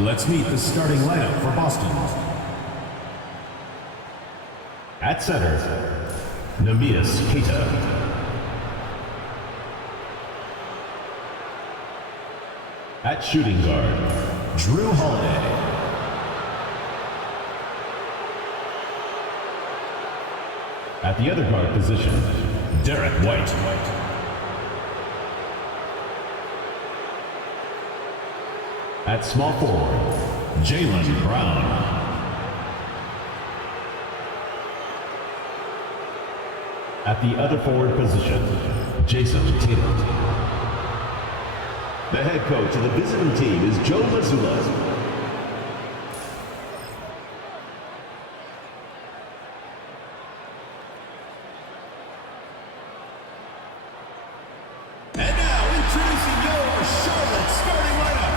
Let's meet the starting lineup for Boston. At center, Neemias Queta. At shooting guard, Jrue Holiday. At the other guard position, Derek White. At small forward, Jaylen Brown. At the other forward position, Jason Tatum. The head coach of the visiting team is Joe Mazzulla. And now, introducing your Charlotte starting lineup.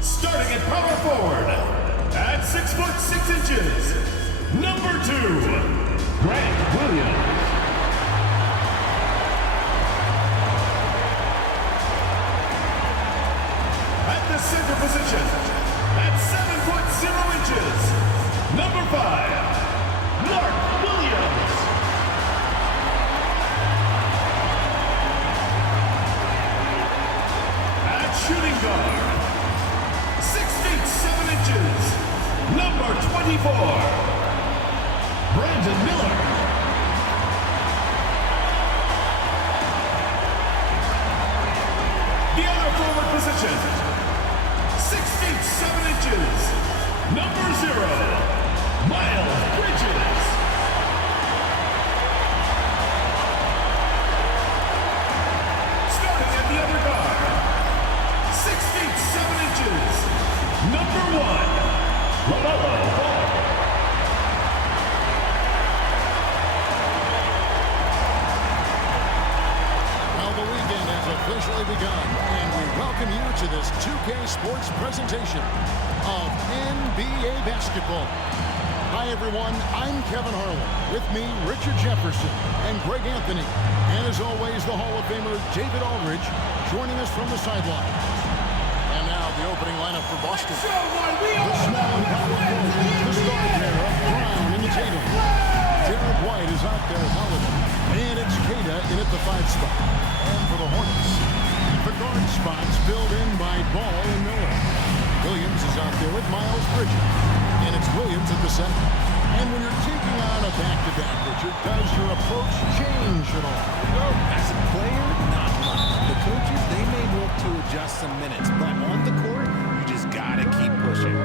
Starting at power forward, at 6'6", number 2. Grant Williams. At the center position, at 7'0", number 5, Mark Williams. At shooting guard, 6 feet 7 inches, number 24, Brandon Miller. The other forward position, 6 feet 7 inches, number 0, Miles Bridges. Starting at the other guard, 6 feet 7 inches, number 1, LaMelo Ball. Officially begun, and we welcome you to this 2K Sports presentation of NBA basketball. Hi everyone, I'm Kevin Harlan. With me, Richard Jefferson and Greg Anthony. And as always, the Hall of Famer David Aldridge joining us from the sideline. And now the opening lineup for Boston. The small and power forward, the star pair of Brown and Tatum. Derek White is out there with Holiday. And it's Queta in at the 5 spot. And for the Hornets, the guard spots filled in by Ball and Miller. Williams is out there with Miles Bridges. And it's Williams at the center. And when you're taking on a back-to-back, Richard, does your approach change at all? Well, as a player, not much. The coaches, they may look to adjust some minutes, but on the court, you just gotta keep pushing.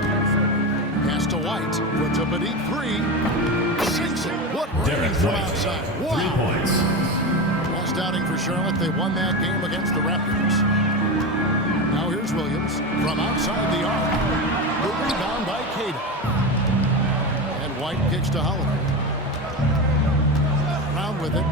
Pass to White, puts up a deep 3. Sinks it. What Derek range from White, outside. 3 Wow. points. Lost outing for Charlotte. They won that game against the Raptors. Now here's Williams from outside the arc. The rebound by Queta. And White kicks to Holiday. Brown with it.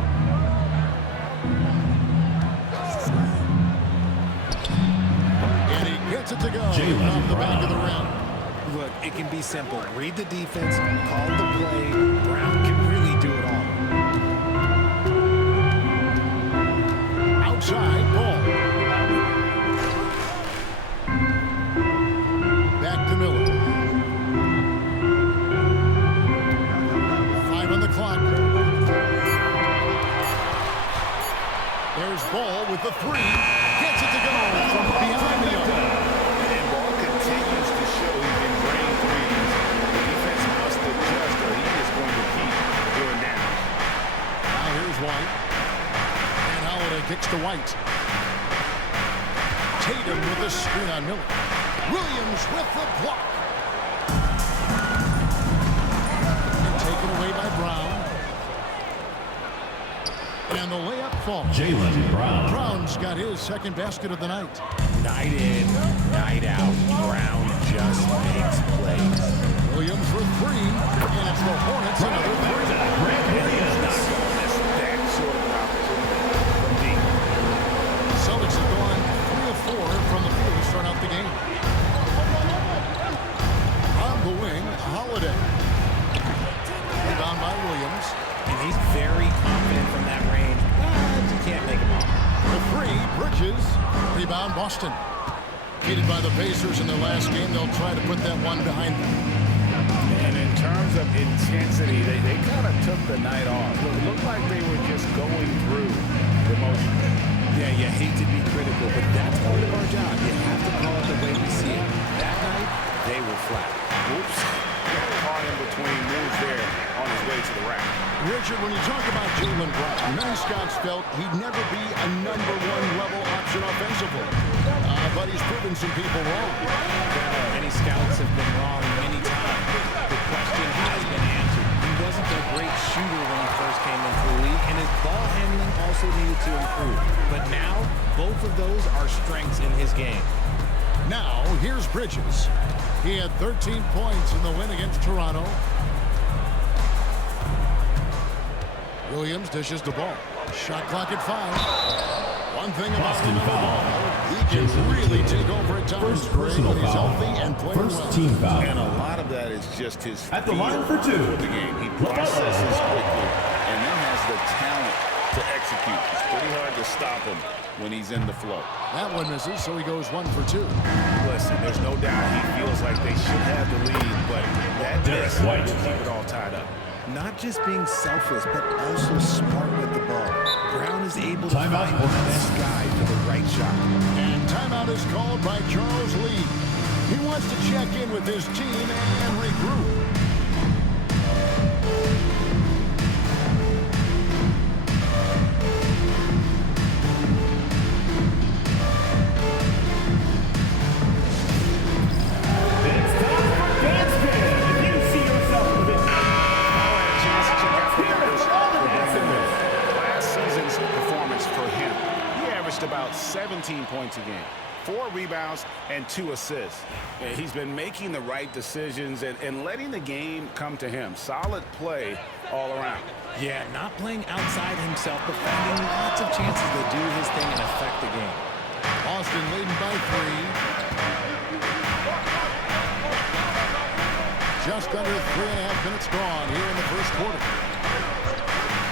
And he gets it to go Jaylen off the back of the Brown. rim. Look, it can be simple. Read the defense, call the play. Brown can really do it all. Outside ball. Back to Miller. 5 on the clock. There's Ball with the 3. Gets it to go from behind the arc. And Ball continues to show he can drain threes. The defense must adjust or he is going to keep doing damage. Now here's White. And Holiday kicks to White. Tatum with the screen on Miller. Williams with the block. And taken away by Brown. And the layup falls. Jaylen Brown. Brown's got his second basket of the night. Night in, night out. Brown just makes plays. Williams for 3. And it's the Hornets another 3. Grant Williams. Not going to miss that sort of an opportunity from deep. Bridges. Rebound, Boston. Beaten by the Pacers in their last game, they'll try to put that one behind them. And in terms of intensity, they kind of took the night off. It looked like they were just going through the motions. Yeah, you hate to be critical, but that's part of our job. You have to call it the way we see it. That night, they were flat. Oops. Caught in between moves there on his way to the rack. Richard, when you talk about Jaylen Brown, many scouts felt he'd never be a #1 level option offensively. But he's proven some people wrong. Many scouts have been wrong many times. The question has been answered. He wasn't a great shooter when he first came into the league, and his ball handling also needed to improve. But now, both of those are strengths in his game. Now, here's Bridges. He had 13 points in the win against Toronto. Williams dishes the ball. Shot clock at 5. One thing about Boston LaMelo foul. Ball, he can Jason really Tatum. take over at times. First personal when he's foul. healthy and playing First well. team foul. And a lot of that is just his At the feel line for 2. of the game. He processes quickly and then has the talent to execute. It's pretty hard to stop him when he's in the flow. That one misses, so he goes 1 for 2. Listen, there's no doubt he feels like they should have the lead, but that Derek miss White. will keep it all tied up. Not just being selfless, but also smart with the ball. Brown is able to Timeout. find the best guy for the right shot. And timeout is called by Charles Lee. He wants to check in with his team and regroup. About 17 points a game, 4 rebounds, and 2 assists. He's been making the right decisions and letting the game come to him. Solid play all around. Yeah, not playing outside himself, but finding lots of chances to do his thing and affect the game. Boston leading by 3. Just under 3.5 minutes gone here in the first quarter.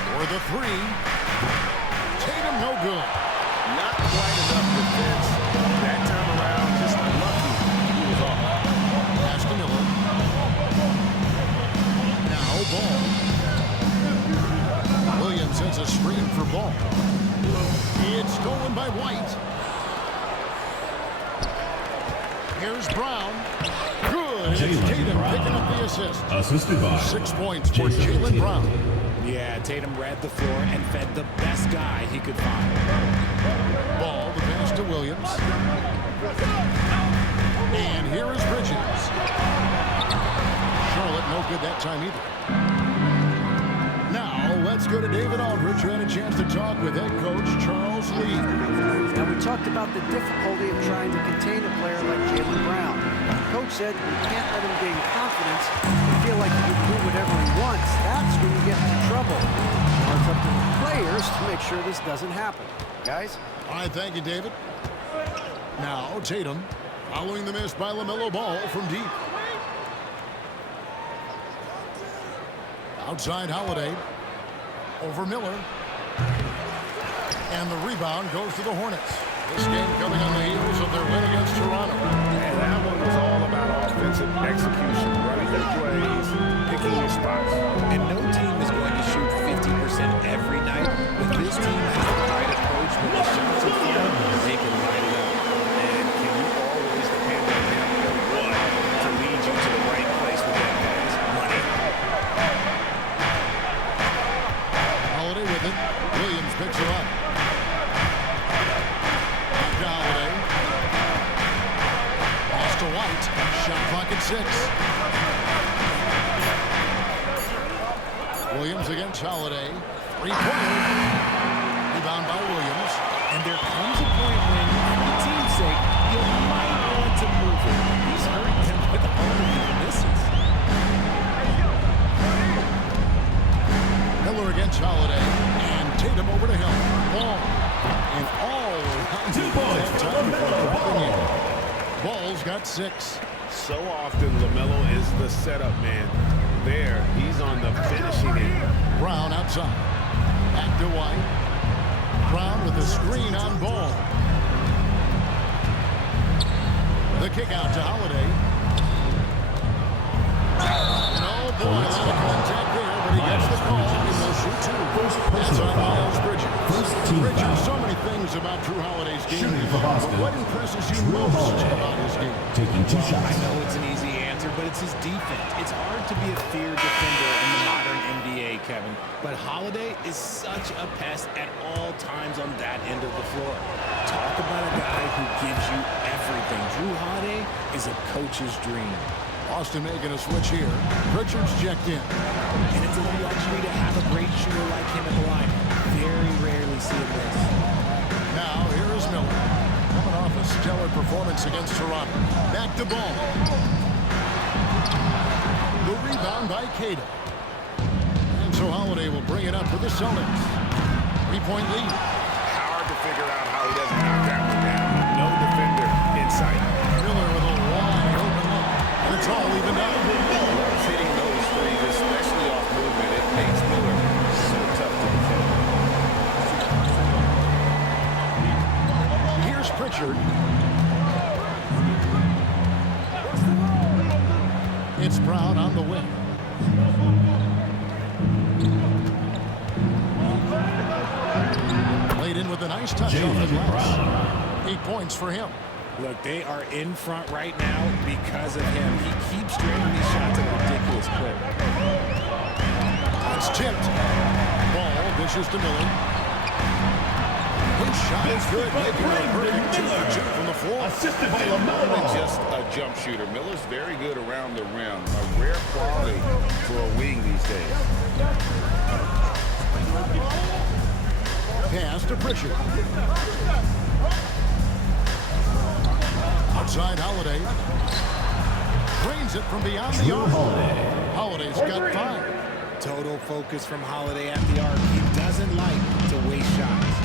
For the 3. Tatum no good. Not quite enough defense. That time around, just lucky he was off. Pass to Miller. Now Ball. Williams sends a screen for Ball. It's stolen by White. Here's Brown. Good. It's Jaylen Tatum Brown. picking up the assist. Assisted by 6 points for Jason Jaylen Tatum. Brown. Yeah, Tatum read the floor and fed the best guy he could find. Ball, the pass to Williams. And here is Bridges. Charlotte no good that time either. Now, let's go to David Aldridge, who had a chance to talk with head coach Charles Lee. Now, we talked about the difficulty of trying to contain a player like Jaylen Brown. Coach said you can't let him gain confidence and feel like he can do whatever he wants. That's when you get into trouble. Now it's up to the players to make sure this doesn't happen. Guys? All right, thank you, David. Now, Tatum, following the miss by LaMelo Ball from deep. Outside Holiday. Over Miller. And the rebound goes to the Hornets. This game coming on the heels of their win against Toronto. And that one was all about offensive execution, running the plays, picking your spots. And no team is going to shoot 50% every night, but this team has the right approach when the shots are falling, they can light it up. And can you always depend on him or what to lead you to the right place with that pass? Money. Holiday with it. Williams picks her up. Back to Holiday. Pass to White. Shot clock at 6. Williams against Holiday. 3-pointer. Rebound by Williams. And there comes a point when, for the team's sake, you might want to move it. He's hurting them with all of these misses. Miller against Holiday. And Tatum over to Hill. Ball. And all around 2 points for LaMelo Ball. Ball's got 6. So often LaMelo is the setup man. There, he's on the finishing end. Brown outside. Back to White. Brown with the screen on Ball. The kick out to Holiday. And oh boy, a lot of contact there, but he gets the call and will shoot two. That's on Miles Bridges. Richard, so many things about Drew Holiday's game. But what impresses you most about his game? Taking 2 shots. I know it's an easy answer, but it's his defense. It's hard to be a feared defender in the modern NBA, Kevin. But Holiday is such a pest at all times on that end of the floor. Talk about a guy who gives you everything. Drew Holiday is a coach's dream. Boston making a switch here. Richards checked in. And it's a luxury to have a great shooter like him at the line. Very rarely see it miss. Now, here is Miller. Coming off a stellar performance against Toronto. Back to Ball. The rebound by Cato. And so Holiday will bring it up for the Celtics. 3-point lead. Hard to figure out how he doesn't knock that one down. No defender in sight. Miller with a wide open look. And it's all even now. Miller's hitting those threes, especially off movement. It makes Miller so tough to defend. Here's Pritchard. It's Brown on the wing. Laid in with a nice touch off the glass. 8 points for him. Look, they are in front right now because of him. He keeps draining these shots at a ridiculous clip. It's tipped. Ball dishes to Miller. His shot is good, making a perfect 2 for 2 from the floor. Assisted by More than LaMelo. just a jump shooter. Miller's very good around the rim. A rare quality for a wing these days. Pass to Pritchard. Outside Holiday. Drains it from beyond the arc. Holiday's got 5. Total focus from Holiday at the arc. He doesn't like to waste shots.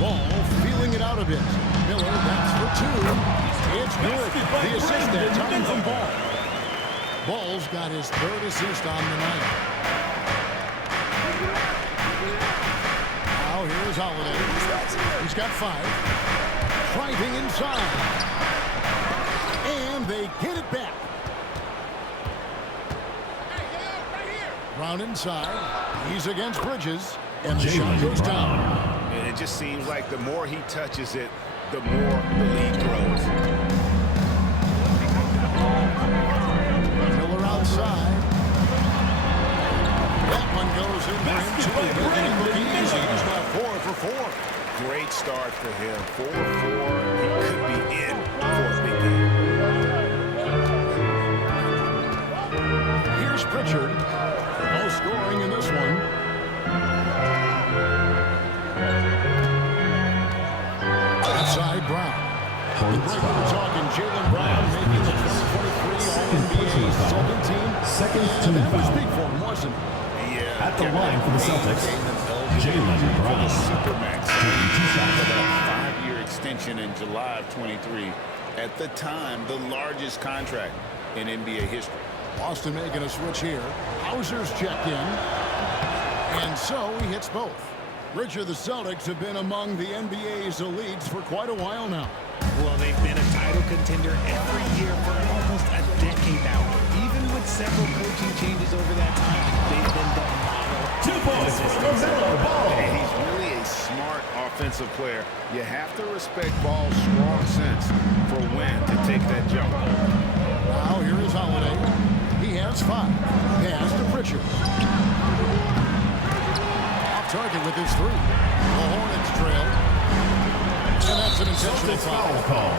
Ball feeling it out a bit. Miller, that's for 2. It's good. The assist that time from Ball. Ball's got his 3rd assist on the night. Now here's Holiday. He's got 5. Driving inside. And they get it back. Brown inside. He's against Bridges. And the shot goes down. And it just seems like the more he touches it, the more the lead grows. Miller outside. That one goes in for him too. Making it look easy. He's now 4 for 4. Great start for him. 4-4. He could be in for a big game. Here's Pritchard. No scoring in this one. Outside Brown. The break we're talking Jaylen Brown making the 2023 All-NBA second team. Second And team that was foul. big for him, wasn't it? Yeah, At the line for the Celtics, Jaylen Brown. Supermax. Taking 2 shots. For that 5-year extension in July of 23. At the time, the largest contract in NBA history. Boston making a switch here. Hauser's checked in. And so he hits both. Richard, the Celtics have been among the NBA's elites for quite a while now. Well, they've been a title contender every year for almost a decade now. Even with several coaching changes over that time, they've been the model. 2 points for LaMelo Ball. And he's really a smart offensive player. You have to respect Ball's strong sense for when to take that jump. Now here is Holiday. He has 5. Pass to Pritchard. Off target with his 3. The Hornets trail. And that's an intentional foul. Call.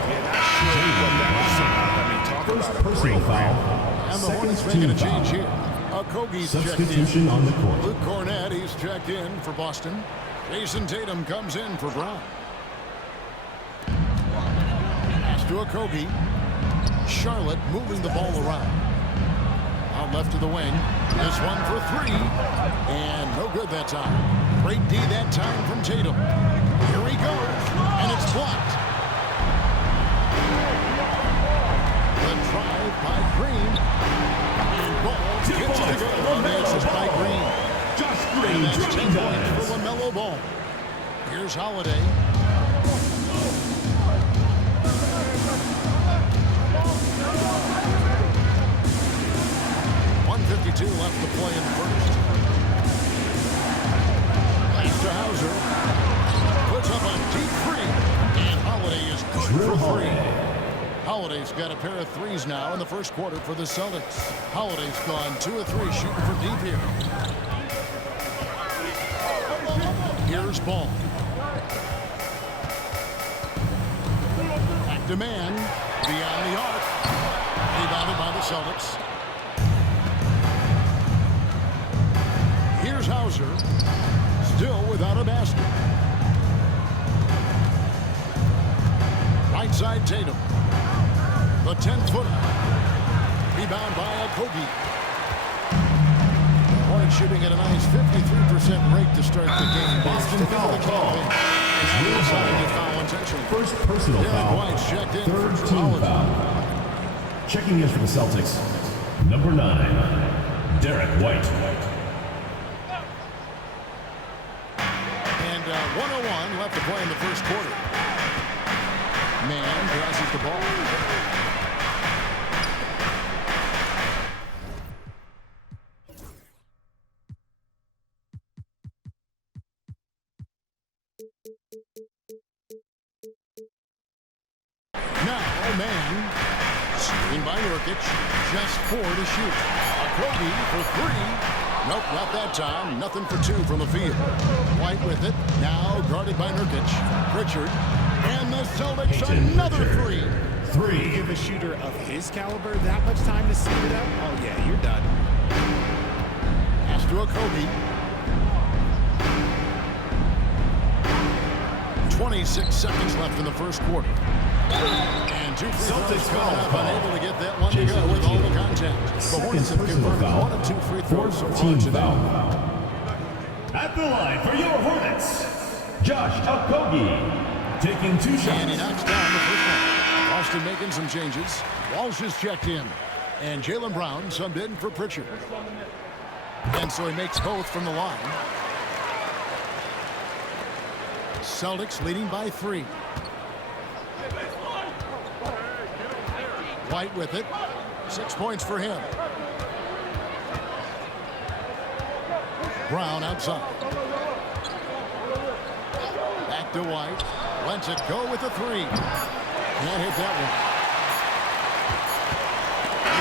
First Talk about a personal great foul. And the Second Hornets team making a change foul. here. Kogi's checked in. Substitution on the court. Luke Cornett, he's checked in for Boston. Jason Tatum comes in for Brown. Pass to Kogi. Charlotte moving the ball around. Out left to the wing. This one for 3. And no good that time. Great D that time from Tatum. Here he goes. And it's blocked. The drive by Green. And ball gets to go on the assist by Green. Josh And Green that's 10 dropping points dimes. for LaMelo Ball. Here's Holiday. .152 left to play in the first. Pass to Hauser. Puts up a deep three. And Holiday is good Drew for three. Holiday. Holiday's got a pair of threes now in the first quarter for the Celtics. Holiday's gone 2 of 3 shooting from deep here. Here's Ball. Back to man. Beyond the arc. Rebounded by the Celtics. Here's Hauser. Still without a basket. Right side Tatum. The 10-footer. Rebound by Okogie. The Hornets shooting at a nice 53% rate to start the game. Boston foul call. Drew Holiday foul intentionally. First personal Derek foul. White's checked in Third for team Holiday. foul. Checking in for the Celtics. Number 9, Derek White. And 1:01 left to play in the first quarter. Man passes the ball. Now, man, screen by Nurkic, just 4 to shoot. Okogie for 3. Nope, not that time. Nothing for 2 from the field. White with it, now guarded by Nurkic. Pritchard, and the Celtics Peyton another Pritchard. 3. You give a shooter of his caliber that much time to set it up? Oh, yeah, you're done. Pass to Okogie. 26 seconds left in the first quarter. And 2 free throws Celtics coming up, foul. unable to get that one to Jason go with all the Tatum. contact. The Second Hornets have personal converted foul. 1 of 2 free throws so Fourth far team today. foul. At the line for your Hornets, Josh Okogie. taking 2 And he shots. knocks down the first one. Austin making some changes. Walsh is checked in. And Jaylen Brown subbed in for Pritchard. And so he makes both from the line. Celtics leading by 3. White with it. 6 points for him. Brown outside. Back to White. Lets it go with the 3. Can't hit that one.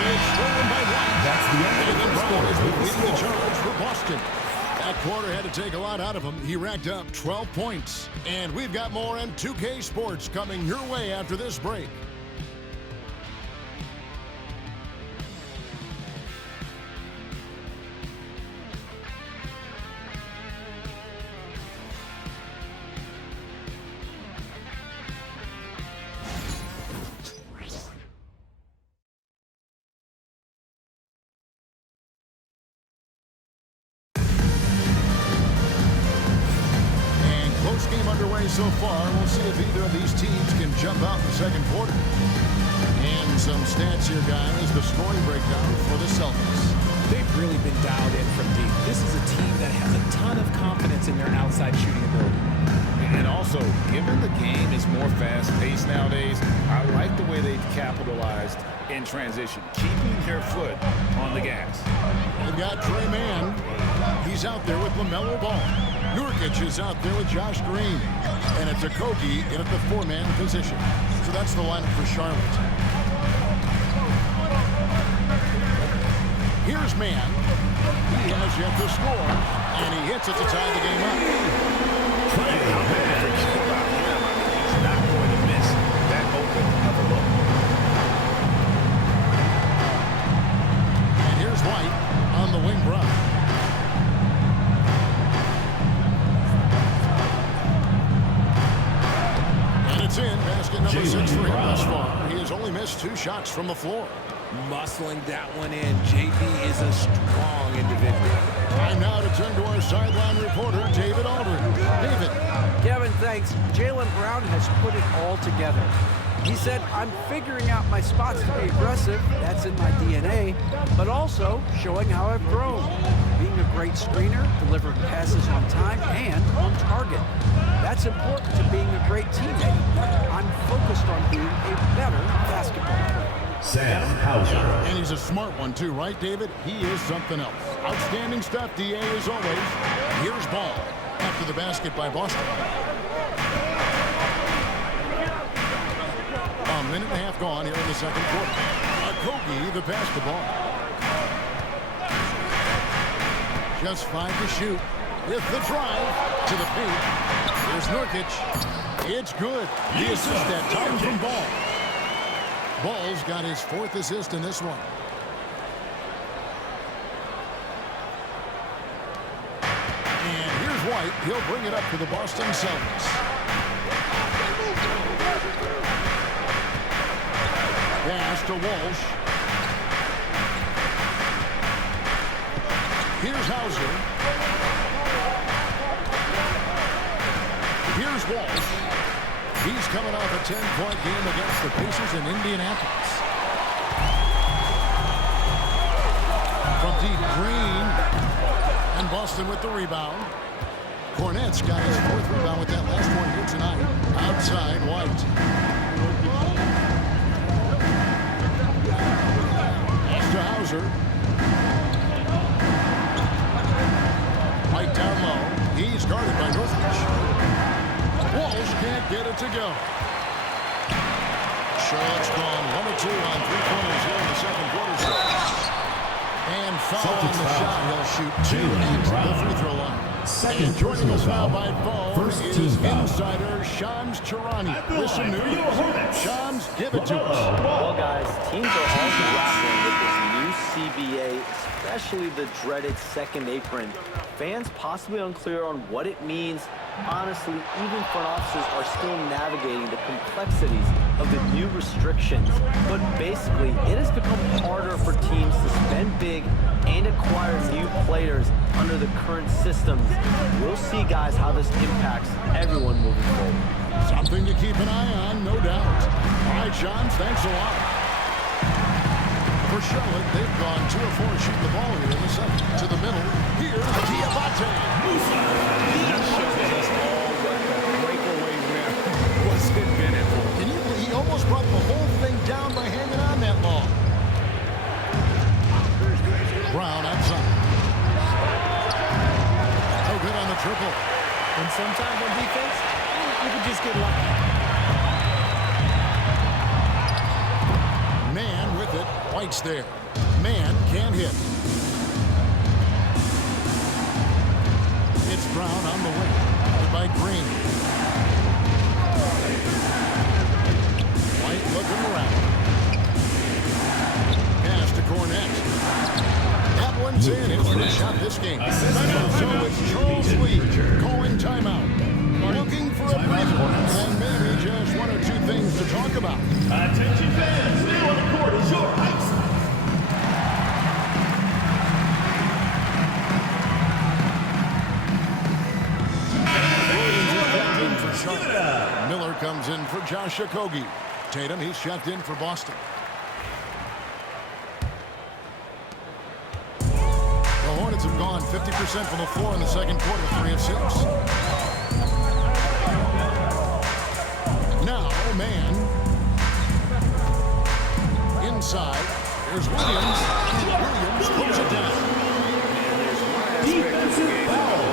It's stolen by White. That's the end of the Jaylen first Brown is quarter. leading the charge for Boston. That quarter had to take a lot out of him. He racked up 12 points. And we've got more in 2K Sports coming your way after this break. So far, we'll see if either of these teams can jump out in the second quarter. And some stats here, guys. The scoring breakdown for the Celtics. They've really been dialed in from deep. This is a team that has a ton of confidence in their outside shooting ability. And also, given the game is more fast-paced nowadays, I like the way they've capitalized in transition, keeping their foot on the gas. They've got Trey Mann. He's out there with LaMelo Ball. Nurkic is out there with Josh Green. And it's Okogie in at the 4-man position. So that's the lineup for Charlotte. Here's Mann. He has yet to score. And he hits it to tie the game up. He's not going to miss that open of a look. And here's White on the wing run. And it's in. Basket number 6 for him thus far. He has only missed 2 shots from the floor. Muscling that one in. JB is a strong individual. Time now to turn to our sideline reporter, David Aldridge. David. Kevin, thanks. Jaylen Brown has put it all together. He said, I'm figuring out my spots to be aggressive, that's in my DNA, but also showing how I've grown. Being a great screener, delivering passes on time and on target. That's important to being a great teammate. I'm focused on being a better basketball player. Sam Hauser. And he's a smart one too, right, David? He is something else. Outstanding stuff, DA, as always. And here's Ball after the basket by Boston. A minute and a half gone here in the second quarter. Okogie, the pass to Ball. Just 5 to shoot. With the drive to the paint. Here's Nurkic. It's good. The assist that time from Ball. Ball's got his 4th assist in this one. And here's White. He'll bring it up to the Boston Celtics. Pass to Walsh. Here's Hauser. Here's Walsh. He's coming off a 10-point game against the Pacers in Indianapolis. From deep, Green. And Boston with the rebound. Cornette's got his 4th rebound with that last one here tonight. Outside, White. Pass to Hauser. White down low. He's guarded by Nurkic. Walsh can't get it to go. Charlotte's gone 1 of 2 on 3-pointers here in the second quarter. And foul on the shot. He'll shoot 2 at the free throw line. Second joining us now foul. by phone First is team foul. insider Shams Charania. With some news. Shams, give it to us. Well, guys, teams are all grappling with this new CBA, especially the dreaded second apron. Fans possibly unclear on what it means. Honestly, even front offices are still navigating the complexities of the new restrictions. But basically, it has become harder for teams to spend big and acquire new players under the current systems. We'll see, guys, how this impacts everyone moving forward. Something to keep an eye on, no doubt. All right, Shams, thanks a lot. For Charlotte, they've gone 2 of 4 shooting the ball here in the second. To the middle. Here's Diabate. He shows us all what the breakaway rim was invented for. Can you believe he almost brought the whole thing down by hanging on that long? Brown outside. No good on the triple. And sometimes on defense, you can just get lucky. Man with it. White's there. Man can't hit. It's Brown on the wing. By Green. White looking around. Pass to Cornette. That one's in. His first shot this game. So it's Charles Lee calling timeout. Looking for a breather. And maybe just 1 or 2 things to talk about. Attention fans, now on the court is your ice. Miller comes in for Josh Okogie. Tatum, he's checked in for Boston. The Hornets have gone 50% from the floor in the second quarter, 3 of 6. Now, man. Inside. There's Williams. Williams pulls it down. Defensive foul.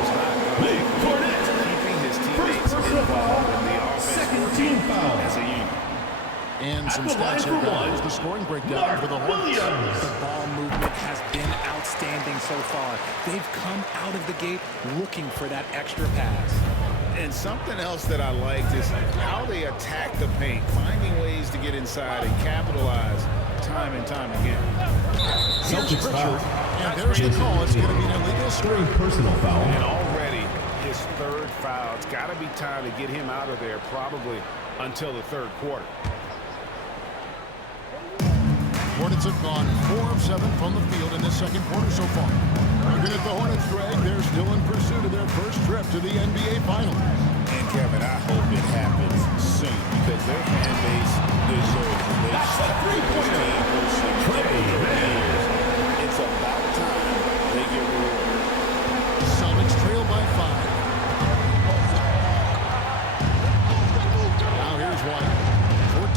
Big Cornette. Keeping his teammates First personal involved foul. in the offense. Second team foul. As a unit. And some At the line stats for here, one. guys. The scoring breakdown for the Hornets. Williams. The ball movement has been outstanding so far. They've come out of the gate looking for that extra pass. And something else that I liked is how they attack the paint, finding ways to get inside and capitalize time and time again. Here's Celtics foul. Pritchard. And there's the call. It's going to be an illegal screen. Third personal foul. And already his 3rd foul. It's got to be time to get him out of there probably until the 3rd quarter. Hornets have gone 4 of 7 from the field in this second quarter so far. Looking at the Hornets, Greg, they're still in pursuit of their first trip to the NBA Finals. And Kevin, I hope it happens soon because their fan base deserves it. That's a three-point team for years. It's about time they get rewarded. Celtics trail by 5. Now here's White.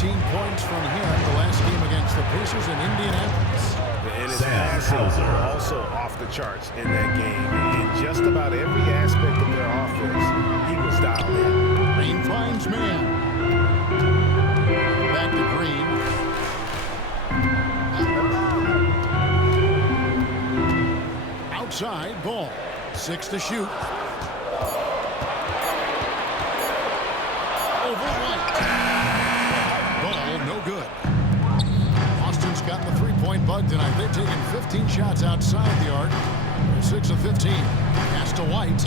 14 points from him the last game against the Pacers in Indianapolis. And his passing also off the charts in that game. In just about every aspect of their offense, he was dialed in. Green finds man. Back to Green. Outside, Ball. 6 to shoot. Over White. Ball, no good. Boston's got the three-point bug tonight. They've taken 15 shots outside the arc. 6 of 15. Pass to White.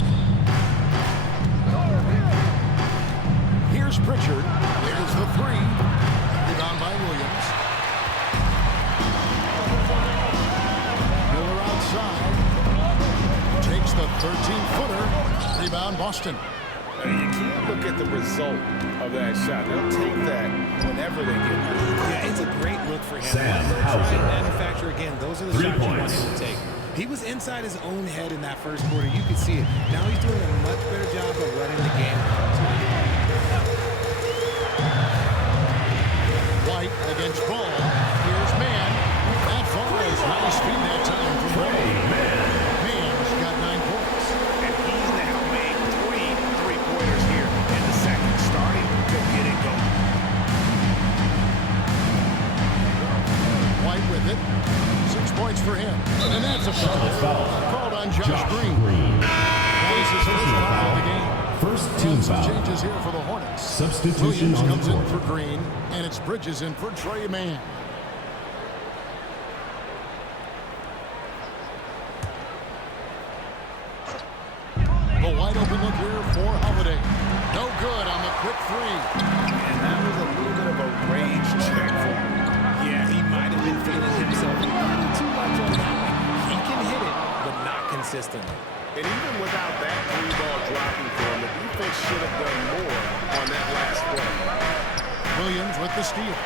Here's Pritchard. There's the 3. Rebound by Williams. Miller outside. Takes the 13-footer. Rebound Boston. You can't look at the result of that shot. They'll take that whenever they get it. Yeah, it's a great look for him. Sam Trying Hauser. to manufacture again. Those are the 3 shots you want points. him to take. He was inside his own head in that first quarter. You could see it. Now he's doing a much better job of letting the game come to him. White against Ball. Here's Mann. That follows. Nice feed that time from Ball. Mann's got 9 points. And he's now made 3 three-pointers here in the second, starting to get it going. White with it. 6 points for him. And that's a foul. Called on Josh Green. That is his first foul of the game. First team Some foul. changes here for the Hornets. Substitution Williams on the comes in court. for Green, and it's Bridges in for Trey Mann. The wide open look here for Holiday. No good on the quick 3. And that was a little bit of a rage check for him. Yeah, he might have been feeling himself a little too much on that one. He can hit it, but not consistently. And even without that 3-ball dropping for him, the defense should have done more on that last play. Williams with the steal.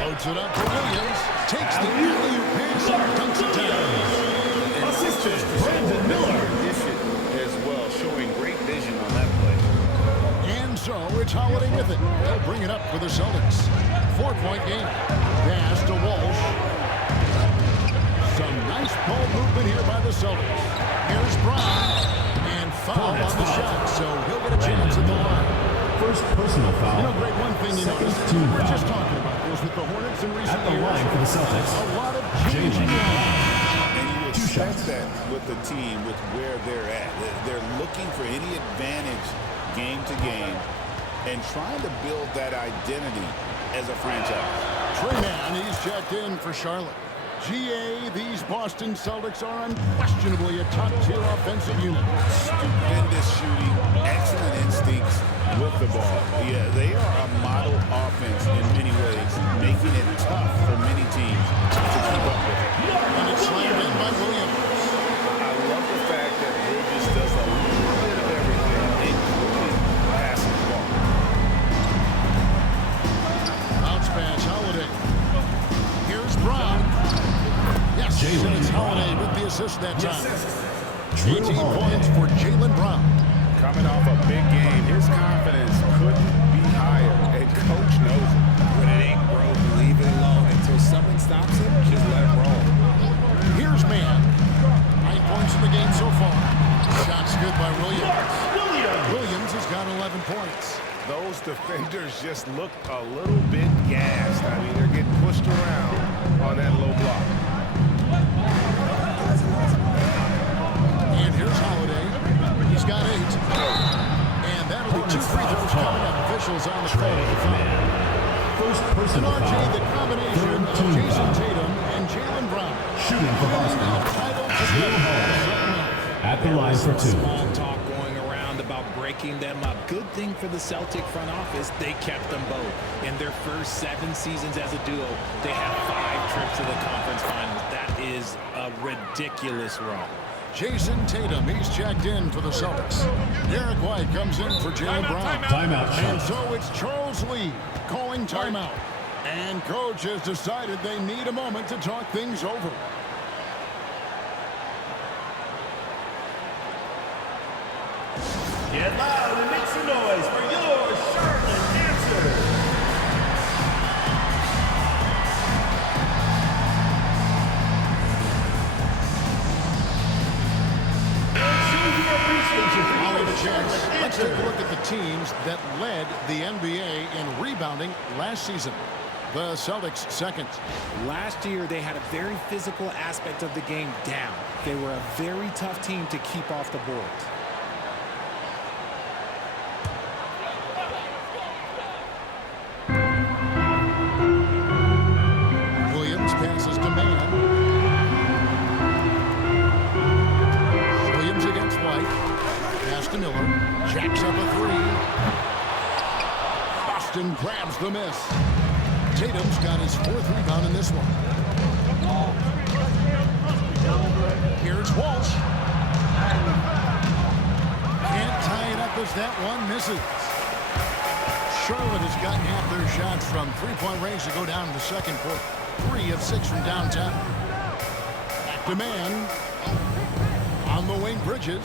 Loads it up for Williams. Takes the alley-oop pass and dunks it down. Assistant Brandon Miller. As well, showing great vision on that play. And so it's Holiday with it. They'll bring it up for the Celtics. 4-point game. Pass to Walsh. Some nice ball movement here by the Celtics. Here's Brown. And foul on the shot, so he'll get a chance at the line. First personal foul. You know, Greg, one thing you Second notice, team we're foul. just talking about this with the Hornets in recent At the years. line for the Celtics. A lot of Jalen changing Brown. And you 2 expect shots. that with the team, with where they're at. They're looking for any advantage game to game and trying to build that identity as a franchise. Trey Mann, he's checked in for Charlotte. GA, these Boston Celtics are unquestionably a top-tier offensive unit. Stupendous shooting, excellent instincts with the ball. Yeah, they are a model offense in many ways, making it tough for many teams to keep up with it. And it's slammed in by Williams. I love the fact that Bridges does a little bit of everything, including passing the ball. Bounce pass, Holiday. Here's Brown. Yes, Jalen it's Holiday Brown. with the assist that time. Drew 18 Holiday. points for Jalen Brown. Coming off a big game, his confidence couldn't be higher, and Coach knows it. When it ain't broke, leave it alone. Until someone stops him, just let him roll. Here's Mann. 9 points in the game so far. Shots good by Williams. Williams has got 11 points. Those defenders just look a little bit gassed. I mean, they're getting pushed around on that low block. And here's Holiday. He's got 8. And that'll be 2 free throws coming up. Officials on the play. First And personal RJ, foul. the combination Third of team Jason foul. Tatum and Jalen Brown. Shooting for Boston. Title Drew Holiday. At the line for 2. Small talk going around about break breaking them up. Good thing for the Celtic front office, they kept them both. In their first 7 seasons as a duo, they have 5 trips to the conference finals. That is a ridiculous run. Jason Tatum, he's checked in for the Celtics. Derek White comes in for Jaylen Brown. Timeout. And so it's Charles Lee calling timeout. And coach has decided they need a moment to talk things over. Get loud and make some noise for your Charlotte answer. Now with a chance, let's take a look at the teams that led the NBA in rebounding last season. The Celtics second. Last year, they had a very physical aspect of the game down. They were a very tough team to keep off the boards. Williams passes to Mann. Williams against White. Pass to Miller. Jacks up a 3. Boston grabs the miss. Tatum's got his 4th rebound in this one. Here's Walsh. Can't tie it up as that one misses. Charlotte has gotten half their shots from three-point range to go down in the second quarter. 3 of 6 from downtown. Back to Mann. On the wing, Bridges.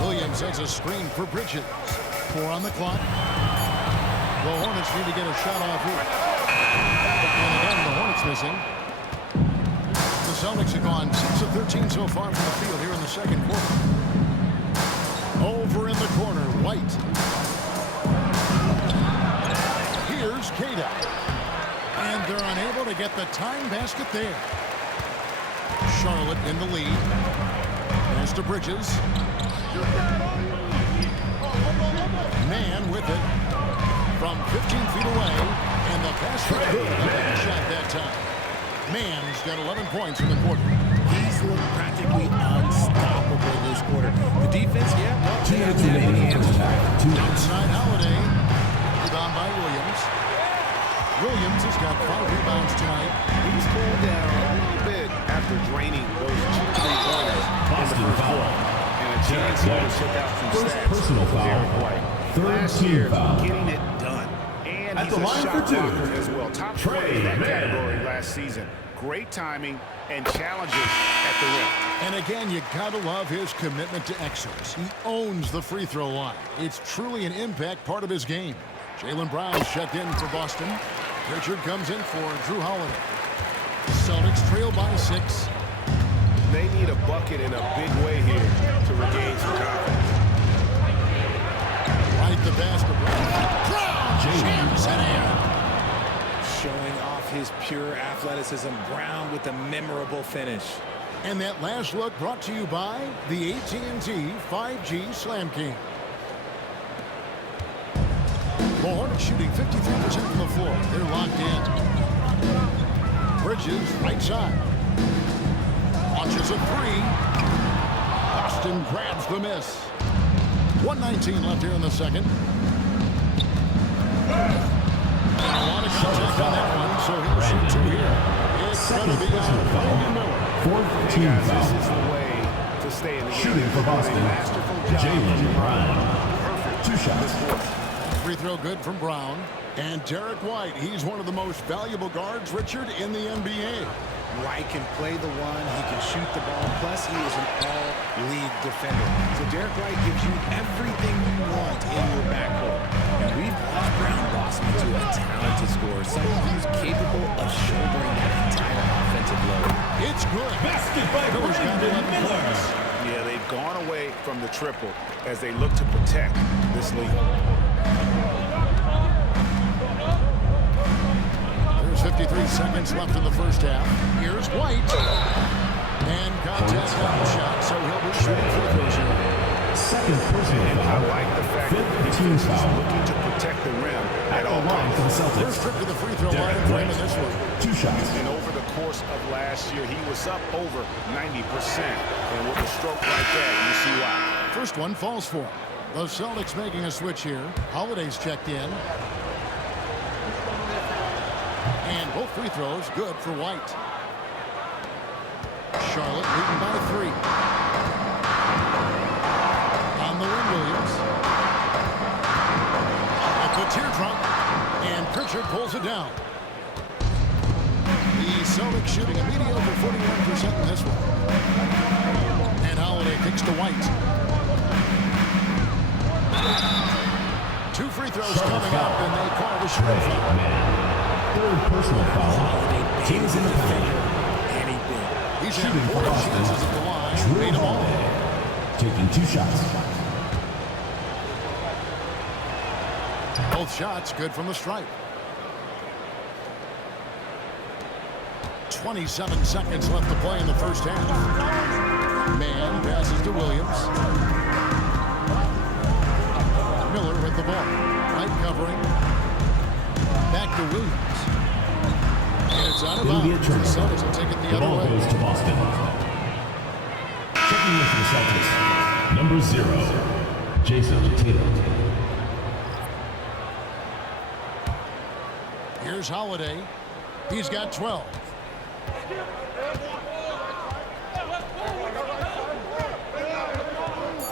Williams has a screen for Bridges. 4 on the clock. The Hornets need to get a shot off here. And again, the Hornets missing. The Celtics have gone 6 of 13 so far from the field here in the second quarter. Over in the corner, White. Here's Queta. And they're unable to get the time basket there. Charlotte in the lead. Pass to Bridges. Mann with it. From 15 feet away, and the pass for good. A shot that time. Mann's got 11 points in the quarter. He's looked practically unstoppable this quarter. The defense, yeah, well, 2 minutes remaining in first half. 2 minutes. Outside Holiday. Rebound by Williams. Williams has got 5 rebounds tonight. He's cooled down a little bit after draining those 2 3-pointers in the first quarter. And a chance here to check out some First stats. personal foul. Third Last team year, foul. getting it done. And At he's the a line shot for 2. blocker as well. Top 20 in that Trey category last season. Great timing and challenges at the rim. And again, you gotta love his commitment to excellence. He owns the free throw line. It's truly an impact part of his game. Jaylen Brown's checked in for Boston. Richard comes in for Drew Holiday. Celtics trail by 6. They need a bucket in a big way here to regain some confidence. Right the basket. Brown jams it in. showing off his pure athleticism. Brown with a memorable finish. And that last look brought to you by the AT&T 5G Slam King. The Hornets shooting 53% from the floor. They're locked in. Bridges, right side. Launches a 3. Boston grabs the miss. 1:19 left here in the second. And a lot of contact on that one, so he'll shoot 2 here. It's going to be on Brandon Miller. Fourth team This is foul. the way to stay in the game. Shooting for Boston, Jaylen Brown. 2 shots. Free throw good from Brown. And Derek White, he's one of the most valuable guards, Richard, in the NBA. White can play the one, he can shoot the ball, plus he is an all-league defender. So Derek White gives you everything you want in your backcourt. And we've watched Brown blossom into a talented scorer, someone who's capable of shouldering that entire offensive load. It's good. Basket by Miller's got 11 Brandon Miller. points. Yeah, they've gone away from the triple as they look to protect this lead. There's 53 seconds left in the first half. Here's White. And contact on the shot, so he'll be shooting free throws here. Second personal I foul. like the fact that the Fifth team defense is foul. looking to protect the rim At at the all line costs. for the First Celtics. trip to the free throw line Derek for him in White. this one. 2 shots. And over the course of last year, he was up over 90%. And with a stroke like that, you see why. First one falls for him. The Celtics making a switch here. Holiday's checked in. And both free throws good for White. Charlotte leading by 3. On the wing, Williams. At the teardrop. And Pritchard pulls it down. The Celtics shooting a mediocre 41% in this one. And Holiday kicks to White. 2 free throws coming up, and they call the shooting foul. Third personal foul. Teams in the paint. He's had 4 chances at the line. Made them all. Taking 2 shots. Both shots good from the stripe. 27 seconds left to play in the first half. Mann passes to Williams. Miller with the ball. White covering. Back to Williams. And it's out of bounds. The Celtics will take it the other ball way. goes to Boston. Checking in for the Celtics. Number 0, Jason Tatum. Here's Holiday. He's got 12.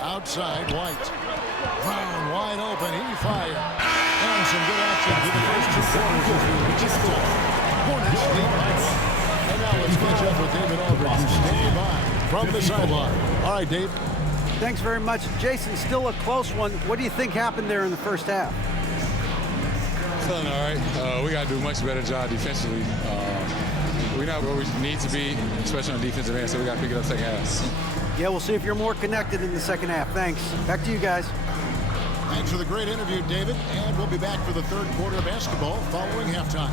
Outside, White. Brown wide open. He fired. And some good action for the first 2 quarters. Hornets lead by 1. And now let's catch up with David Aldridge, who's standing by from the sideline. All right, Dave. Thanks very much. Jason, still a close one. What do you think happened there in the first half? Feeling all right. We got to do a much better job defensively. We're not where we need to be, especially on defensive end, so we got to pick it up second half. Yeah, we'll see if you're more connected in the second half. Thanks. Back to you guys. Thanks for the great interview, David. And we'll be back for the third quarter of basketball following halftime.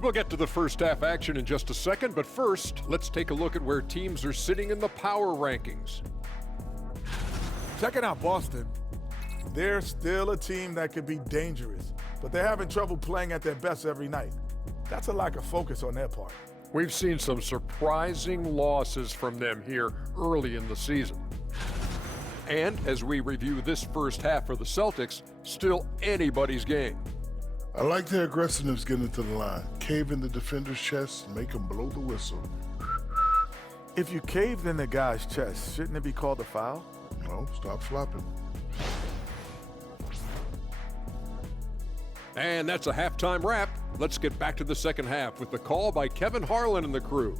We'll get to the first half action in just a second, but first, let's take a look at where teams are sitting in the power rankings. Checking out Boston. They're still a team that could be dangerous, but they're having trouble playing at their best every night. That's a lack of focus on their part. We've seen some surprising losses from them here early in the season. And as we review this first half for the Celtics, still anybody's game. I like their aggressiveness getting to the line. Cave in the defender's chest, make him blow the whistle. If you caved in the guy's chest, shouldn't it be called a foul? No, stop flopping. And that's a halftime wrap. Let's get back to the second half with the call by Kevin Harlan and the crew.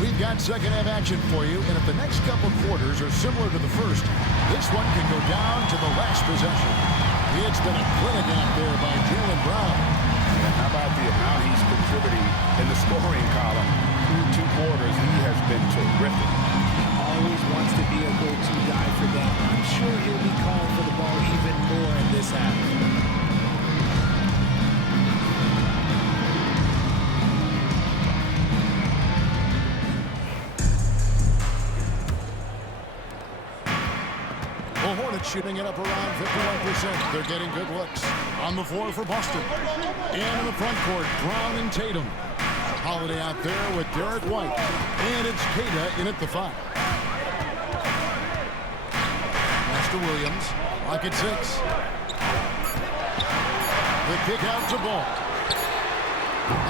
We've got second half action for you, and if the next couple quarters are similar to the first, this one can go down to the last possession. It's been a clinic out there by Jaylen Brown. And how about the amount he's contributing in the scoring column? Through 2 quarters, he has been terrific. He always wants to be a go-to guy for them. I'm sure he'll be calling for the ball even more in this half. The Hornets shooting it up around 51%. They're getting good looks. On the floor for Boston. And in the front court, Brown and Tatum. Holiday out there with Derek White. And it's Queta in at the 5. Pass to Williams. Clock at 6. The kick out to Ball.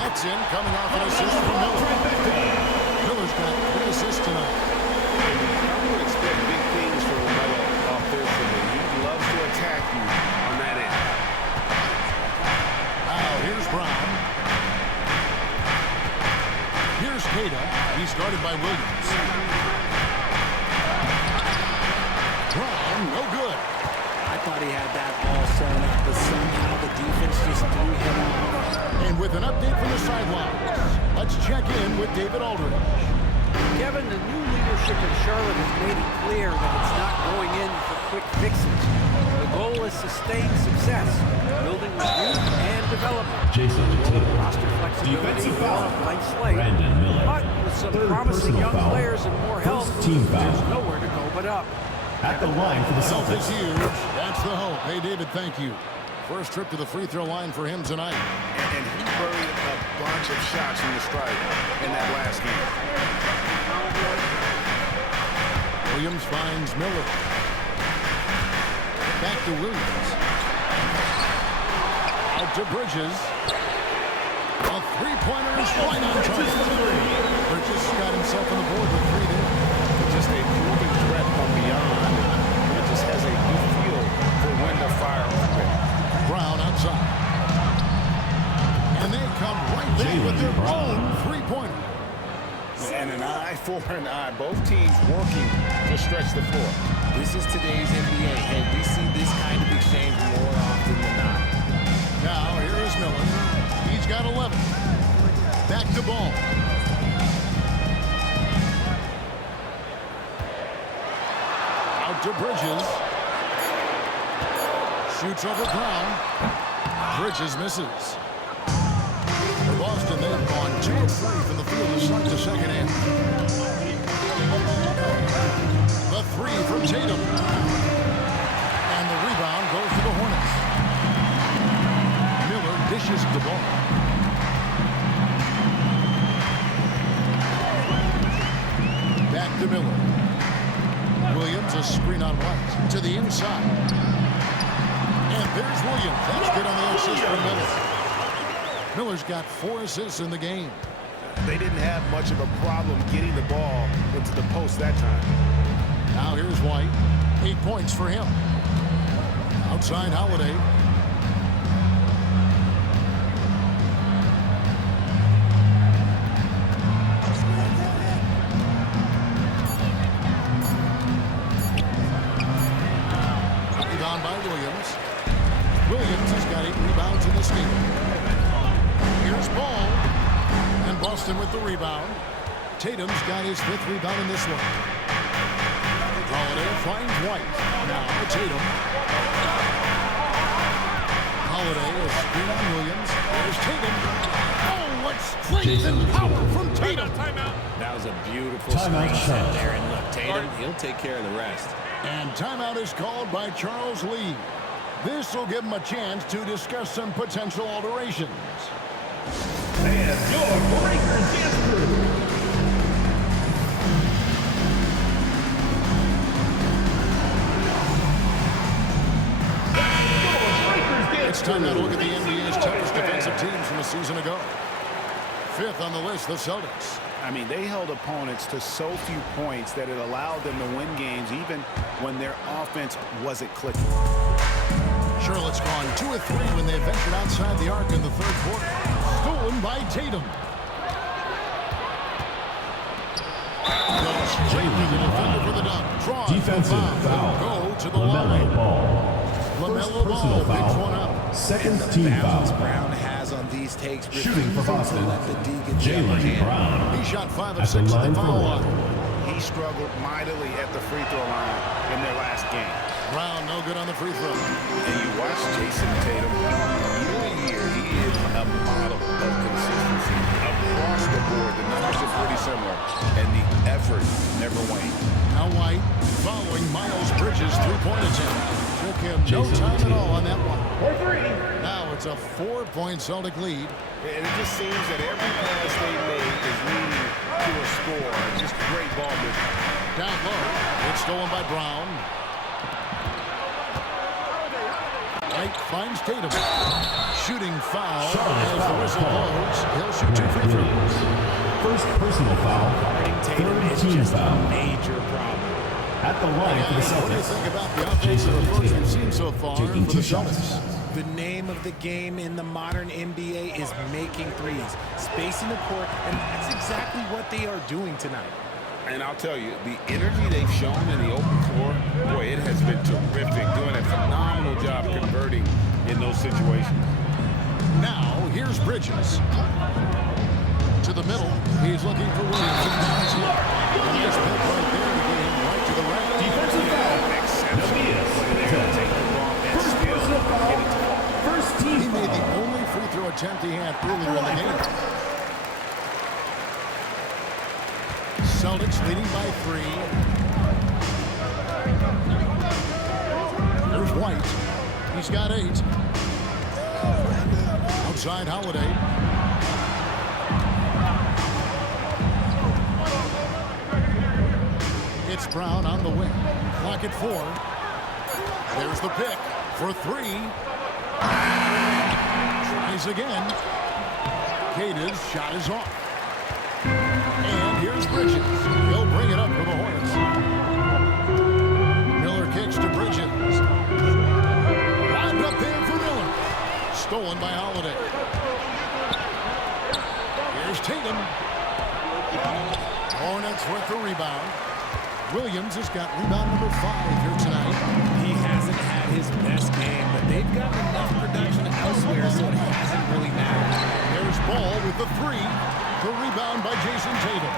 That's in, coming off an assist from Miller. Miller's got 3 assists tonight. I would expect big things from LaMelo offensively. He loves to attack you on that end. Now here's Brown. Here's Queta. He's guarded by Williams. Brown, no good. I thought he had that all sewn up, but somehow the defense just threw him off. And with an update from the sidelines, let's check in with David Aldridge. Kevin, the new leadership in Charlotte has made it clear that it's not going in for quick fixes. The goal is sustained success, building with youth and development. Jason Tatum. Roster flexibility Defensive on foul. a blank slate. Brandon Miller. But with some Third promising personal young foul. players and more help, First team foul. there's nowhere to go but up. At the line for the Celtics Celtics. huge. That's the hope. Hey, David, thank you. First trip to the free throw line for him tonight. And he buried a bunch of shots from the stripe in that last game. Williams finds Miller. Back to Williams. Out to Bridges. A three-pointer is right on target. Bridges got himself on the board with 3 there. Just a proven threat from beyond. Bridges has a good feel for when to fire off it. Brown outside. And they come right there with their own three-pointer. And an eye for an eye. Both teams working to stretch the floor. This is today's NBA. Hey, we see this kind of exchange more often than not. Now, here is Miller. He's got 11. Back to Ball. Out to Bridges. Shoots over Brown. Bridges misses. For Boston, they've gone 2 of 3 from the field to start the second half. The three from Tatum. And the rebound goes to the Hornets. Miller dishes the ball. Back to Miller. Williams, a screen on White. To the inside. And there's Williams. That's good on the assist from Miller. Miller's got 4 assists in the game. They didn't have much of a problem getting the ball into the post that time. Now here's White. 8 points for him. Outside Holiday. Rebound by Williams. Williams has got 8 rebounds in this game. Here's Ball. And Boston with the rebound. Tatum's got his 5th rebound in this one. Holiday finds White. Now Tatum. Holiday is screen on Williams. There's Tatum. Oh, what strength and power from Tatum. That was a beautiful Timeout screen shot. set there. And look, Tatum, he'll take care of the rest. And timeout is called by Charles Lee. This will give him a chance to discuss some potential alterations. And your Breakers dance crew. It's time now to look at the NBA's toughest defensive teams from a season ago. 5th on the list, the Celtics. I mean, they held opponents to so few points that it allowed them to win games even when their offense wasn't clicking. Charlotte's gone 2 of 3 when they ventured outside the arc in the 3rd quarter. Stolen by Tatum. Goes straight to the defender for the dunk. Draws Defensive the foul. Go to the LaMelo line. Ball. LaMelo Personal Ball picks one foul. up. Second team Balance foul. Brown has on these takes. Shooting for refusing to Boston. let the D get the upper Jaylen hand. Brown. He shot 5 of At the 6 at line the for foul one. line. He struggled mightily at the free throw line in their last game. Brown no good on the free throw. And you watch Jason Tatum, year to year, he is a model of consistency. Across the board, the numbers are pretty similar, and the effort never waned. Now White following Miles Bridges' 3-point attempt. Took him no Jason time at Tatum. all on that one. Now it's a 4-point Celtic lead. And it just seems that every pass they make is leading to a score. Just great ball movement. Down low. It's stolen by Brown. White finds Tatum. Shooting foul as the whistle blows. He'll shoot 2 free throws. First personal foul. Tatum Third is team just foul. a major problem. At the line for the What do you Celtics. think about the offensive approach we've seen so far Taking for 2 the shots. Celtics? The name of the game in the modern NBA is making threes, spacing the court, and that's exactly what they are doing tonight. And I'll tell you, the energy they've shown in the open floor, boy, it has been terrific. Doing a phenomenal job converting in those situations. Now, here's Bridges. To the middle. He's looking for Williams. And down attempt he had earlier in the game. Celtics leading by 3. Here's White. He's got 8. Outside Holiday. It's Brown on the wing. Clock at 4. There's the pick for 3. Tries again. Cada's shot is off. And here's Bridges. He'll bring it up for the Hornets. Miller kicks to Bridges. Lined up there for Miller. Stolen by Holiday. Here's Tatum. Hornets with the rebound. Williams has got rebound number 5 here tonight. He hasn't had his best game, but they've got enough production elsewhere, so it hasn't really mattered. There's Ball with the 3. The rebound by Jason Tatum.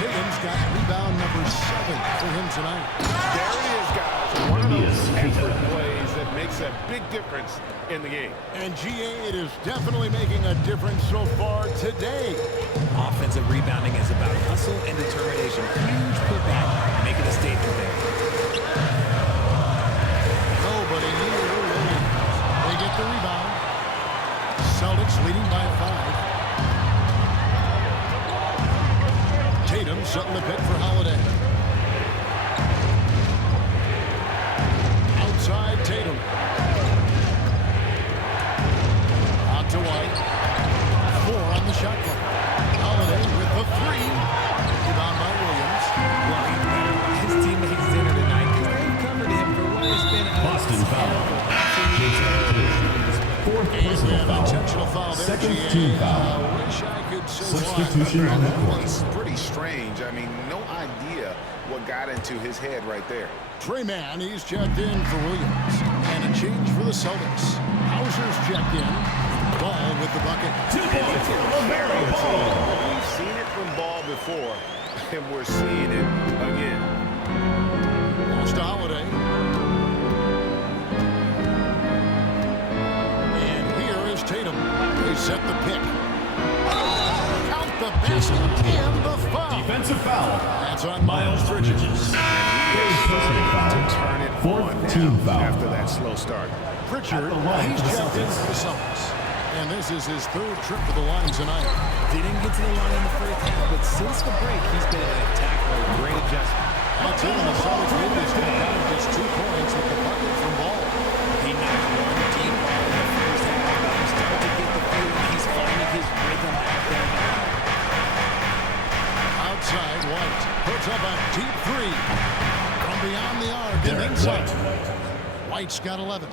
Tatum's got rebound number 7 for him tonight. There it is, guys. One of those effort plays that makes a big difference in the game. And GA, it is definitely making a difference so far today. Offensive rebounding is about hustle and determination. Huge putback, making a statement there. Nobody here. They get the rebound. Celtics leading by 5. Tatum setting the pick for Holiday. Outside Tatum. Out to White. 4 on the shot clock. Holiday with the 3. Rebound by Williams. Well, he better buy his teammates dinner tonight because they've covered him for what has been a Boston foul. Fourth personal foul. Intentional foul there, Second GA. team foul. I wish I could say Substitution on the court. It's pretty strange. I mean, no idea what got into his head right there. Trey Mann, he's checked in for Williams. And a change for the Celtics. Hauser's checked in. Ball with the bucket. 2 points. Romero Ball. We've seen it from Ball before, and we're seeing it again. Lost to Holiday. And here is Tatum. They set the pick. Count the basket and the foul. Defensive foul. That's on Miles Bridges. Third personal foul. Turn it Fourth on team now foul. after that slow start. Pritchard, At the line he's for the checked in Celtics. for the Celtics. And this is his 3rd trip to the line tonight. Didn't get to the line in the first half, but since the break, he's been an attack mode. Great adjustment. I'll tell you, the Celtics win this game down to just 2 points with the bucket from Ball. He knocked one deep ball in the first half, but he's starting to get the feeling he's finding his rhythm out there now. Outside, White puts up a deep 3 from beyond the arc and Derek inside. White. White's got 11.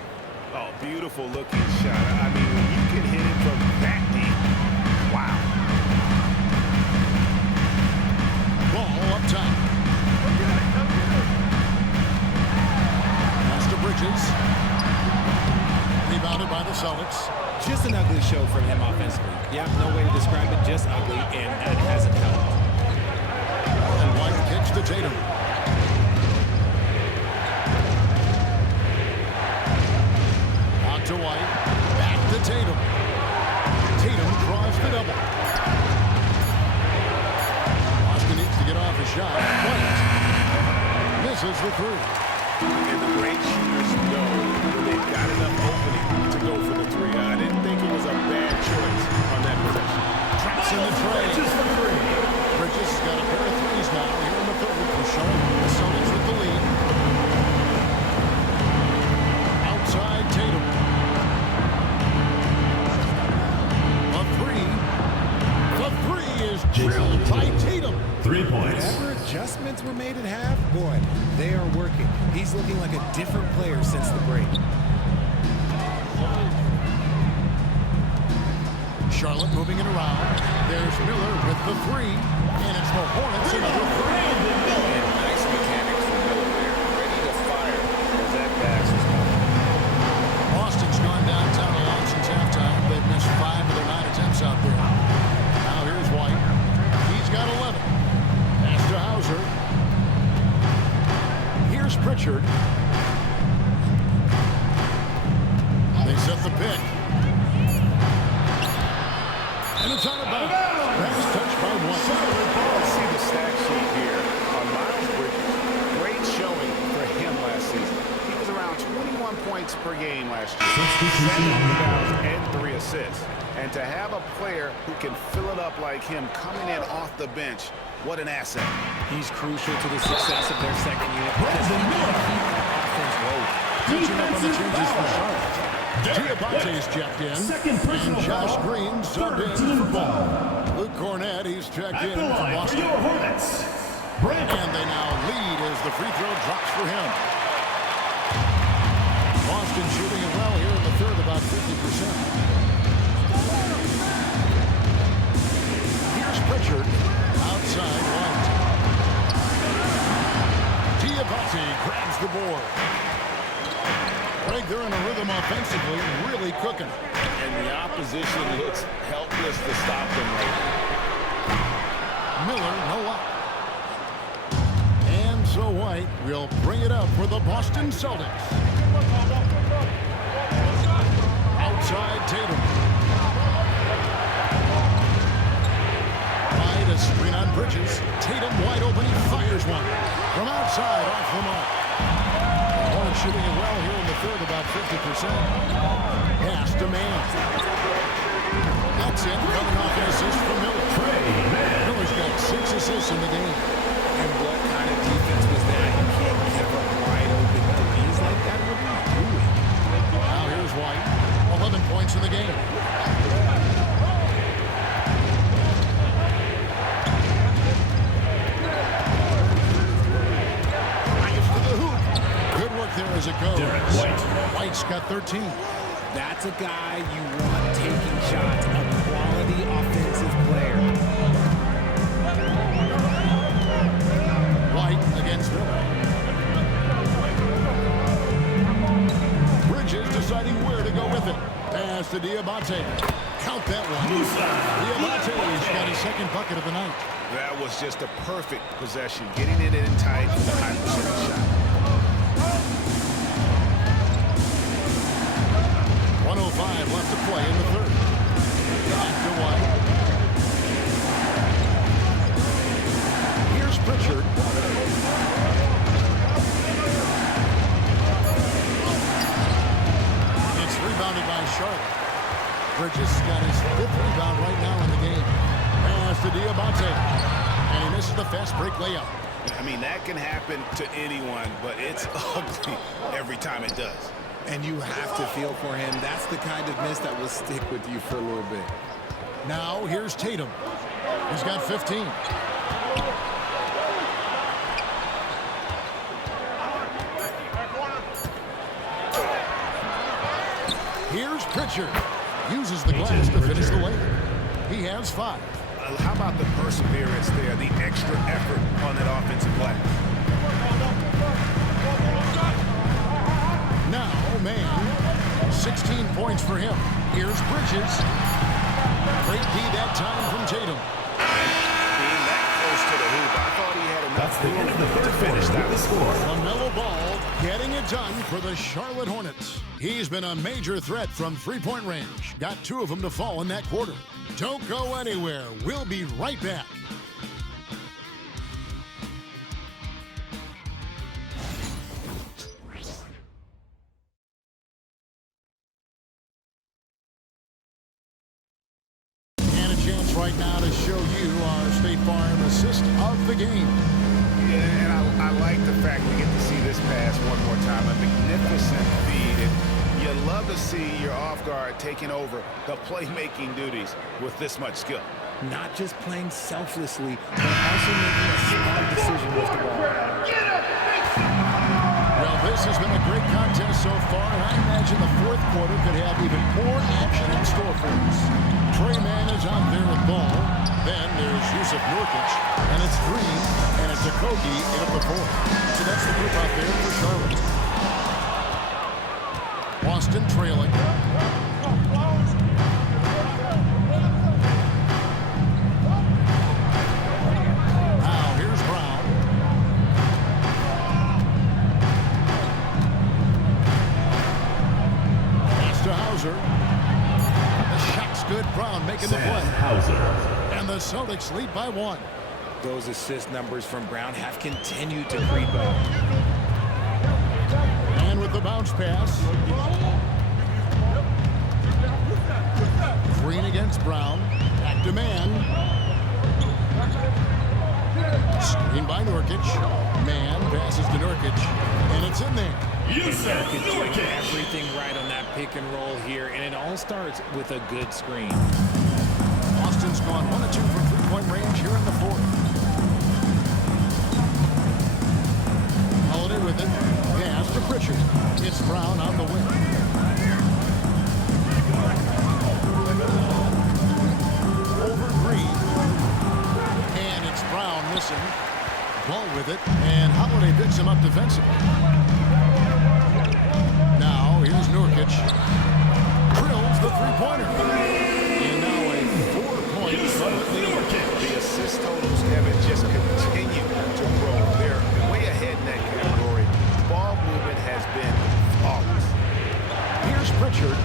Oh, beautiful looking shot. I mean, when you can hit it from that deep, wow. Ball up top. Pass to Bridges. Rebounded by the Celtics. Just an ugly show from him offensively. Yeah, no way to describe it, just ugly, and that hasn't helped. And White kicks to Tatum. Out to White. Back to Tatum. Tatum draws the double. Boston needs to get off a shot. White misses the 3. And the great shooters know that they've got enough opening to go for the 3. I didn't think it was a bad choice on that possession. Traps in the tray. Bridges has got a pair of 3s now here in the 3rd for showing the Celtics with the lead. Outside Tatum. The 3 is drilled by Tatum. 3 points. Whatever adjustments were made at half, boy, they are working. He's looking like a different player since the break. Charlotte moving it around. There's Miller with the 3. And it's the Hornets another 3. And nice mechanics from Miller there. Ready to fire as that pass is coming. Boston's gone downtown a lot since halftime. They've missed 5 of their 9 attempts out there. Now here's White. He's got 11. Pass to Hauser. Here's Pritchard. They set the pick. last year. 7 rebounds and 3 assists. And to have a player who can fill it up like him coming in off the bench, what an asset. He's crucial to the success of their second unit because he can keep that offense rolling. Catching up on the changes for Charlotte. Diabate's checked in. And Josh Green subbed in for Ball. Luke Cornett, he's checked in for Boston. And they now lead as the free throw drops for him. Boston shooting it well here in the third, about 50%. Here's Pritchard. Outside White. Diabate grabs the board. Greg, they're in a rhythm offensively, really cooking. And the opposition looks helpless to stop them right now. Miller, no up. And so White will bring it up for the Boston Celtics. Outside Tatum. White, a screen on Bridges. Tatum wide open, he fires one. From outside, off the mark. Hornets shooting it well here in the third, about 50%. Pass to Mann. That's it, coming off an assist from Miller. Miller's got 6 assists in the game. And what kind of defense was that? You can't give up wide open threes like that. What are you doing? Now here's White. 11 points in the game. Drives to the hoop. Good work there as it goes. White's got 13. That's a guy you want taking shots, a quality offensive player. White against Miller. Bridges deciding where to go with it. Pass to Diabate. Count that one. Diabate's got his second bucket of the night. That was just a perfect possession, getting it in tight with a high percentage shot. 1:05 left to play in the third. Back to White. Here's Pritchard. It's rebounded by Charlotte. Bridges got his 5th rebound right now in the game. Pass to Diabate. And he misses the fast break layup. I mean, that can happen to anyone, but it's ugly every time it does. And you have to feel for him. That's the kind of miss that will stick with you for a little bit. Now here's Tatum. He's got 15. Here's Pritchard. Uses the glass to finish the layup. He has 5. How about the perseverance there, the extra effort on that offensive play? Now, Mann, 16 points for him. Here's Bridges. Great D that time from Tatum. Being that close to the hoop, I thought he had enough. That's the end of the third quarter with the score. LaMelo Ball getting it done for the Charlotte Hornets. He's been a major threat from three-point range. Got 2 of them to fall in that quarter. Don't go anywhere. We'll be right back. Right now to show you our State Farm assist of the game. Yeah, and I like the fact we get to see this pass one more time. A magnificent feed. And you love to see your off guard taking over the playmaking duties with this much skill. Not just playing selflessly, but also making a smart decision with the ball. Well, this has been a great contest so far, and I imagine the fourth quarter could have even more action in store for us. Trey Mann is out there with ball. Then there's Yusuf Nurkic, and it's Green, and it's Okogie in at the 4. So that's the group out there for Charlotte. Boston trailing. Now here's Brown. Pass to Hauser. Good. Brown making the play. And the Celtics lead by 1. Those assist numbers from Brown have continued to creep up. And with the bounce pass, Green against Brown. Back to man. Screen by Nurkic. Man passes to Nurkic. And it's in there. Nurkic doing everything right on that pick and roll here, and it all starts with a good screen. Boston's gone 1 of 2 from three-point range here in the fourth. Holiday with it. Pass to Pritchard. It's Brown on the wing. Over Green. And it's Brown missing. Ball with it. And Holiday picks him up defensively. Now here's Nurkic. Drills the three-pointer. And now a 4-point Nurkic. The assist totals, Kevin, just continue to grow. They're way ahead in that category. Ball movement has been flawless. Here's Pritchard.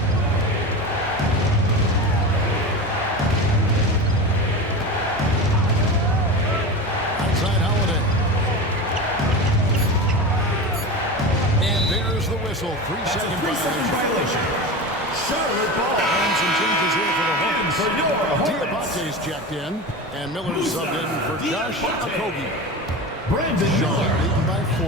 Outside Holiday. And there's the whistle. 3-second violation. Charlotte ball. And some changes here for the And Hornets. for your Hornets. Diabate's checked in. And Miller subbed in for Josh Okogie. Brandon Charlotte Miller. leading by 4.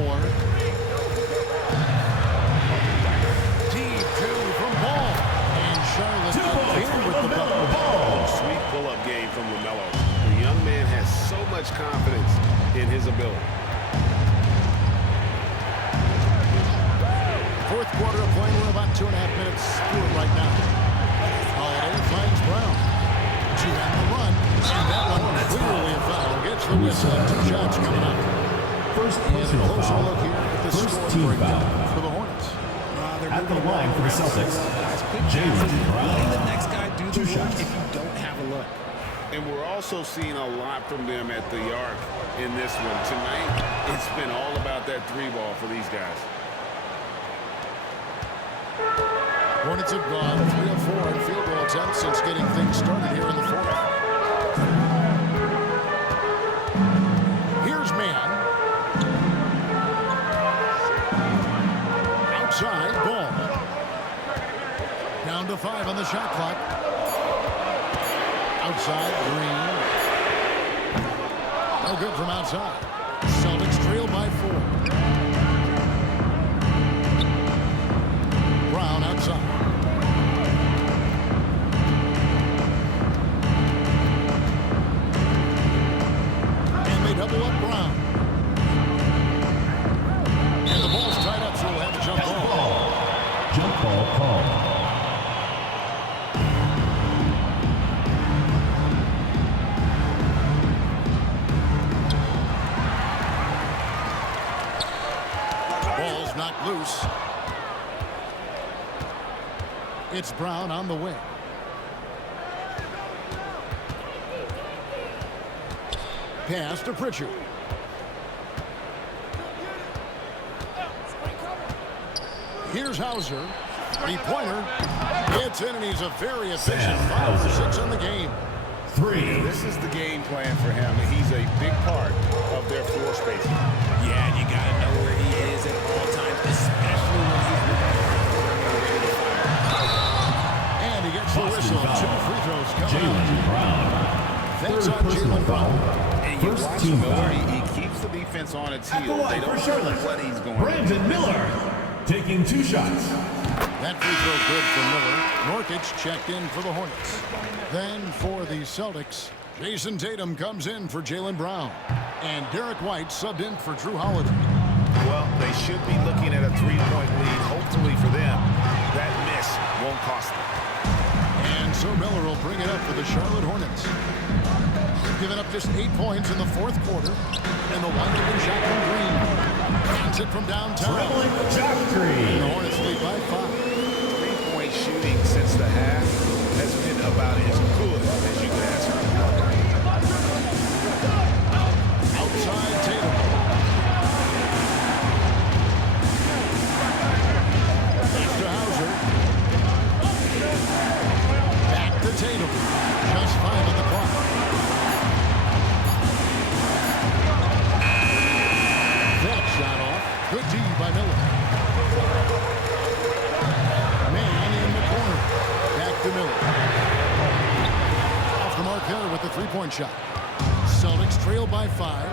Deep 2 from Ball. And Charlotte again with the ball. Sweet pull-up game from LaMelo. The young man has so much confidence in his ability. Fourth quarter of play. We're about 2.5 minutes through it right now. Holiday finds Brown. 2 on the run. And that one clearly a foul. Gets the whistle. 2 shots coming up. First And a personal closer foul. look here at the First score team breakdown foul. for the Hornets. At the line for the Celtics, Jalen Letting the Brown. next guy do the 2 work shots. if you don't have a look. And we're also seeing a lot from them at the arc in this one. Tonight, it's been all about that 3-ball for these guys. Hornets have gone 3 of 4 in field goal attempts since getting things started here in the fourth. Here's Man. Outside, Ball. Down to 5 on the shot clock. Outside, Green. No good from outside. Celtics trail by 4. Brown outside. And they double up Brown. And the ball's tied up, so we'll have a jump ball. Jump ball call. Ball's knocked loose. It's Brown on the wing. Pass to Pritchard. Here's Hauser. 3-pointer. It's in, and he's a very efficient 5 for 6 on the game. 3. This is the game plan for him. He's a big part of their floor spacing. Yeah, and you got to know where he is at all times, especially when he's ready to fire. And he gets the whistle. 2 free throws coming Jalen Brown. That's Third on personal Jalen foul. Brown. And you First watch team Miller, foul. he keeps the defense on its At the heels. They line don't for know Charlotte, what he's going to do. Brandon Miller. Taking 2 shots. That free throw good for Miller. Nurkic checked in for the Hornets. Then for the Celtics, Jason Tatum comes in for Jalen Brown. And Derek White subbed in for Drew Holiday. Well, they should be looking at a 3-point lead. Hopefully for them, that miss won't cost them. And so Miller will bring it up for the Charlotte Hornets. They've given up just 8 points in the fourth quarter. And the one-handed shot from Green. Counts it from downtown. Dribbling Josh Green. And the Hornets lead by 5. 3-point shooting since the half has been about as good as you can ask for. Outside Tatum. Pass to Hauser. Back to Tatum. Just 5 on the clock. That shot off. Good D by Miller. Man in the corner. Back to Miller. two-point shot. Celtics trail by 5.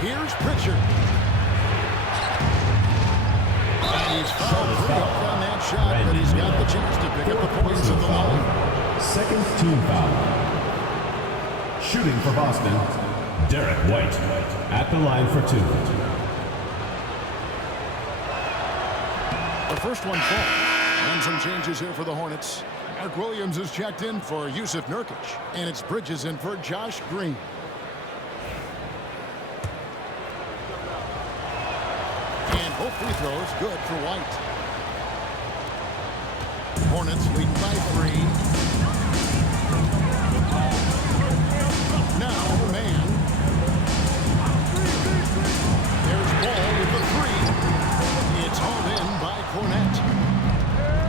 Here's Pritchard. And he's fouled pretty hard on that shot, but he's got the chance to pick up the points of the line. Second team foul. Shooting for Boston, Derek White at the line for 2. The first one falls. And some changes here for the Hornets. Mark Williams is checked in for Yusuf Nurkic. And it's Bridges in for Josh Green. And both free throws good for White. Hornets lead by 3. Now, man. There's Ball with the 3. It's hauled in by Cornette.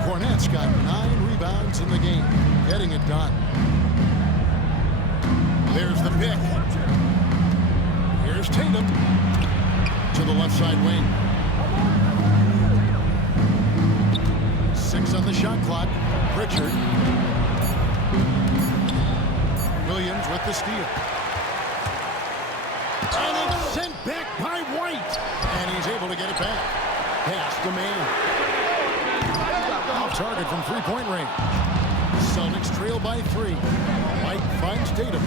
Cornette's got 9 rebounds in the game, getting it done. There's the pick. Here's Tatum to the left side wing. 6 on the shot clock. Pritchard. Williams with the steal. And it's sent back by White. And he's able to get it back. Pass to man. Off target from three-point range. Celtics trail by 3. White finds Tatum.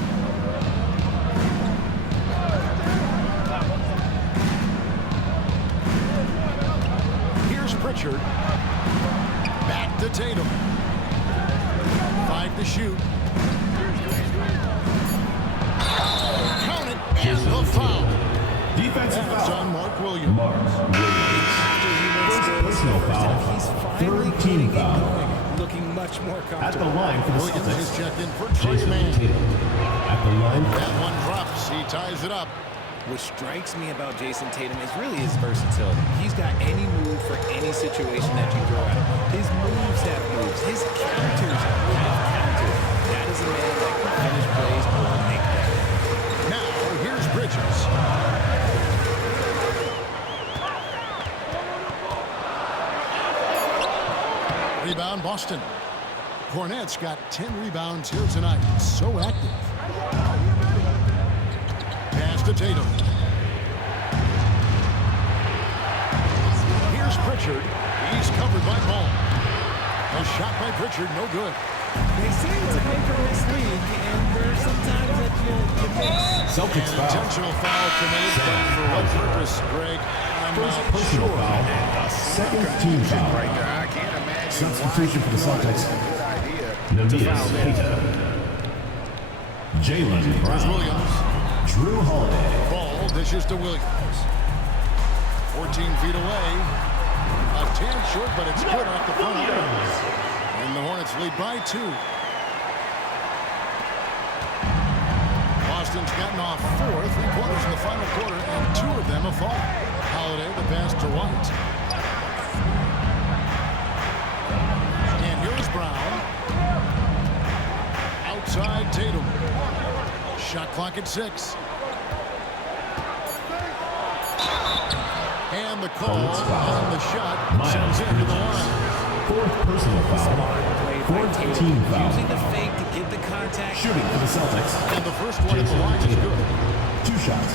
Here's Pritchard. Back to Tatum. 5 to shoot. Count it, and the foul. Defensive That's foul on Mark Williams. Personal foul. Third team foul. Looking much more comfortable. At the line for the Williams is Celtics, checked in for Trey Jason Mann. Tatum. At the line for That one drops. He ties it up. What strikes me about Jason Tatum is really his versatility. He's got any move for any situation that you throw at him. His moves have moves. His counters have counters. That is a man that can finish plays or make them. Now, here's Bridges. Rebound, Boston. Cornette's got 10 rebounds here tonight. So active. Pass to Tatum. Here's Pritchard. He's covered by Ball. A shot by Pritchard, no good. They say it's a hit-or-miss league, and there's sometimes that you miss. Celtics foul. Intentional foul committed, but for what purpose, Greg? I'm First not personal sure. foul. Second team foul. Right there. I can't imagine Substitution for the Celtics. Good idea. Namias Queta. Jalen Here's Brown. Williams. Drew Holiday. Ball dishes to Williams. 14 feet away. A tad short, but it's good off the front iron. And the Hornets lead by 2. Boston's gotten off 4 3-pointers in the final quarter, and 2 of them have fallen. Holiday, the pass to White. And here's Brown. Outside Tatum. Shot clock at 6. And the call on the shot sends it to the line. Fourth personal foul. Fourth team foul. Using the fake to get the contact. Shooting for the Celtics. And the first one at the line is good. 2 shots.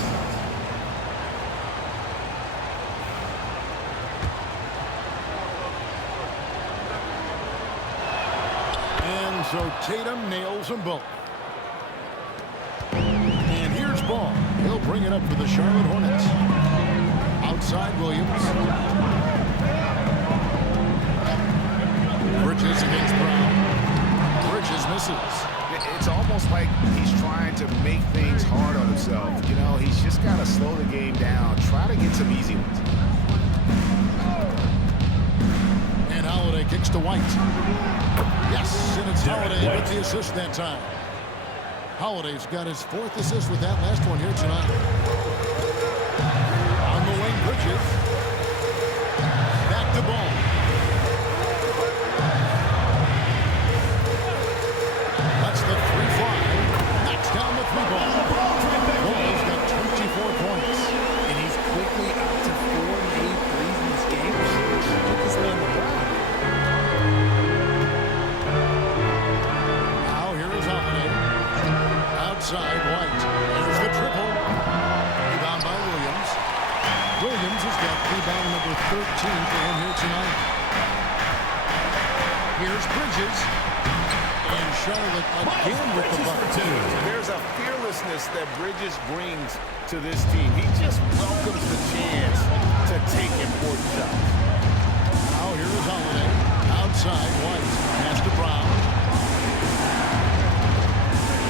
And so Tatum nails them both. And here's Ball. He'll bring it up for the Charlotte Hornets. Outside Williams. Bridges against Brown. Bridges misses. It's almost like he's trying to make things hard on himself. You know, he's just got to slow the game down. Try to get some easy ones. And Holiday kicks to White. Yes, and it's Holiday with the assist that time. Holiday's got his 4th assist with that last one here tonight. On the wing, Bridges. Back to Ball. That's the 3-fly. Knocks down the 3-ball. Ball's got 24 points. And he's quickly up to 4 made threes in this game. Put this man on the ground. Outside, White. There's the triple. Rebound by Williams. Williams has got rebound number 13 for him here tonight. Here's Bridges. And Charlotte again with the bucket. There's a fearlessness that Bridges brings to this team. He just welcomes the chance to take important shots. Now here is Holiday. Outside, White. Pass to Brown.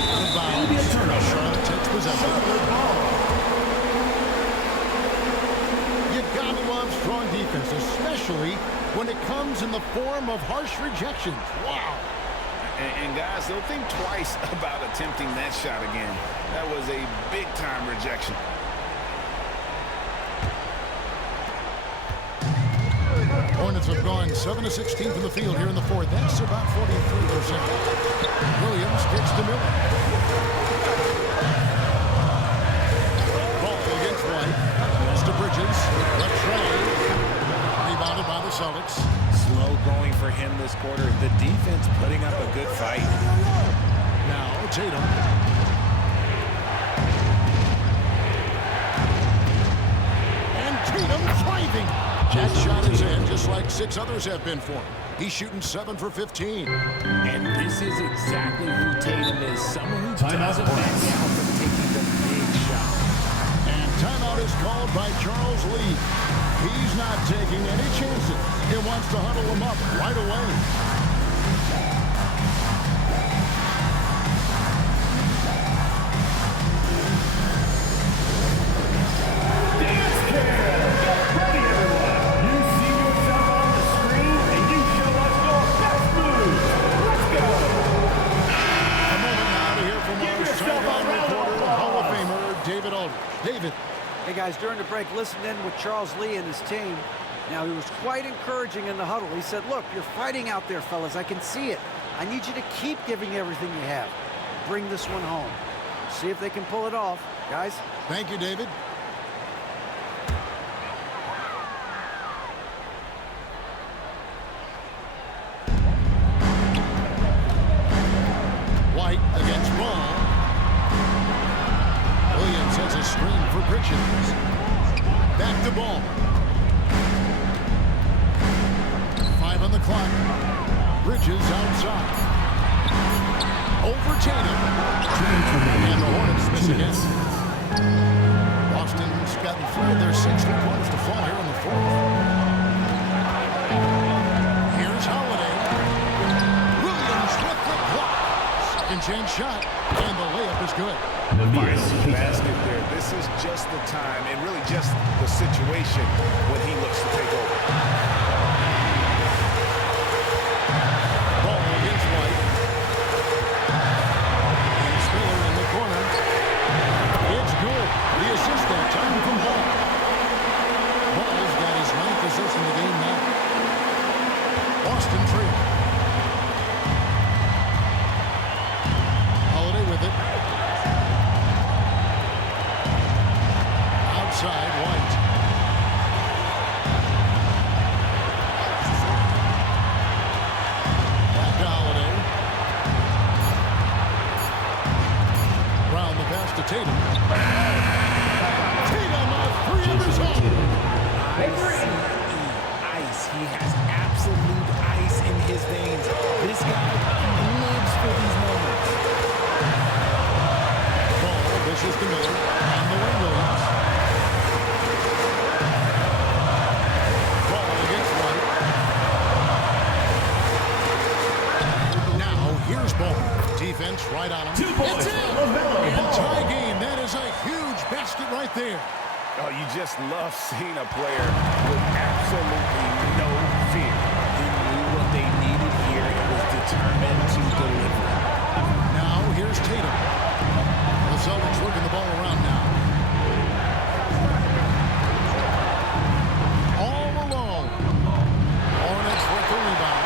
Out of bounds. Charlotte takes possession. You gotta love strong defense, especially when it comes in the form of harsh rejections. Wow. And guys, they'll think twice about attempting that shot again. That was a big-time rejection. Hornets have gone 7 of 16 from the field here in the fourth. That's about 43%. Williams gets to Miller. Ball against White. Pass to Bridges. Left tray. Rebounded by the Celtics. Slow going for him this quarter. The defense putting up a good fight. Now Tatum. And Tatum thriving. That shot is in, just like 6 others have been for him. He's shooting 7 for 15. And this is exactly who Tatum is. Someone who doesn't back out from taking the big shot. And timeout is called by Charles Lee. He's not taking any chances. He wants to huddle him up right away. Dance Cam! Get ready, everyone! You see yourself on the screen, and you show us your best moves. Let's go! A moment now to hear from our sideline reporter, Hall of Famer David Aldridge. David. Hey guys, during the break, listen in with Charles Lee and his team. Now, he was quite encouraging in the huddle. He said, look, you're fighting out there, fellas. I can see it. I need you to keep giving everything you have. Bring this one home. See if they can pull it off. Guys? Thank you, David. White against Ball. Williams has a screen for Bridges. Back to Ball. 5 on the clock. Bridges outside. Over Tatum. And the Hornets miss again. Boston's gotten 3 of their 6 points to fall here in the fourth. Here's Holiday. Williams with the block. Second chance shot. And the layup is good. Final basket there. This is just the time and really just the situation when he looks to take over. Ball against White. And Spiller in the corner. It's good. The assist that time from Ball. Ball's got his 9th assist in the game now. Boston trail. Holiday with it. Outside, White. Back to Holiday. Brown the pass to Tatum. Tatum on 3 of his own. Ice. He has absolute ice in his veins. This guy lives for these moments. Ball, dishes to Miller. On the wing, Williams. Ball against White. Now, here's Ball. Defense right on him. 2 points. It's in. And tie game. That is a huge basket right there. Oh, you just love seeing a player with absolutely no fear. He knew what they needed here and was determined to deliver. Now, here's Tatum. The Celtics working the ball around now. All alone. Hornets with the rebound.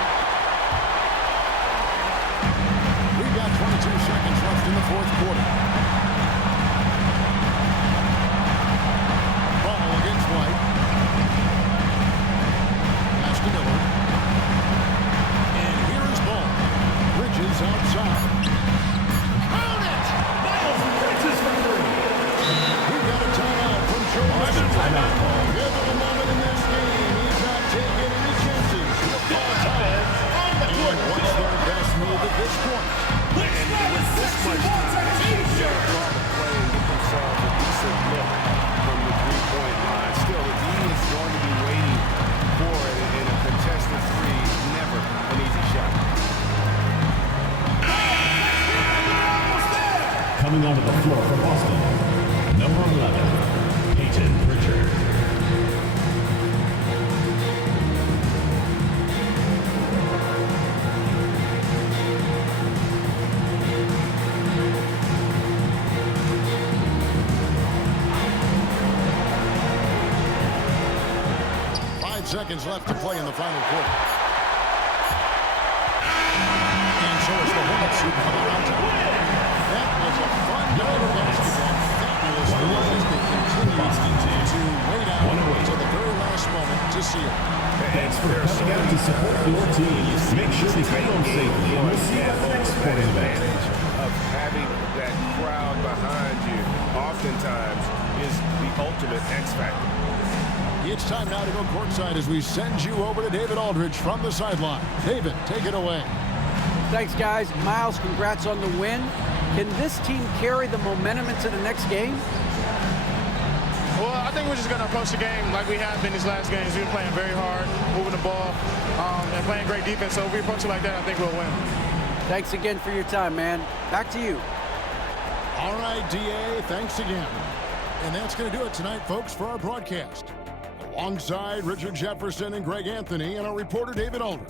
We've got 22 seconds left in the fourth quarter. Ball against White. Pass to Miller. And here is Ball. Bridges outside. Count it! Coming onto the floor for Boston, number 11, Peyton Pritchard. Seconds left to play in the final quarter. And so it's the Hornets who come out on top. That was a fun night of basketball. Fabulous as they continue to wait out until the very last moment to see it. Thanks for coming out to support your team. Make sure to get home safely, and we'll see you at the next sporting event. Of having that crowd behind you oftentimes is the ultimate X factor. It's time now to go courtside as we send you over to David Aldridge from the sideline. David, take it away. Thanks, guys. Miles, congrats on the win. Can this team carry the momentum into the next game? Well, I think we're just going to approach the game like we have been these last games. We've been playing very hard, moving the ball, and playing great defense. So if we approach it like that, I think we'll win. Thanks again for your time, man. Back to you. All right, DA, thanks again. And that's going to do it tonight, folks, for our broadcast. Alongside Richard Jefferson and Greg Anthony and our reporter David Aldridge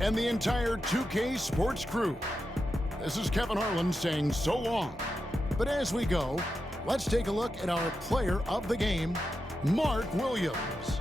and the entire 2K Sports crew. This is Kevin Harlan saying so long. But as we go, let's take a look at our player of the game, Mark Williams.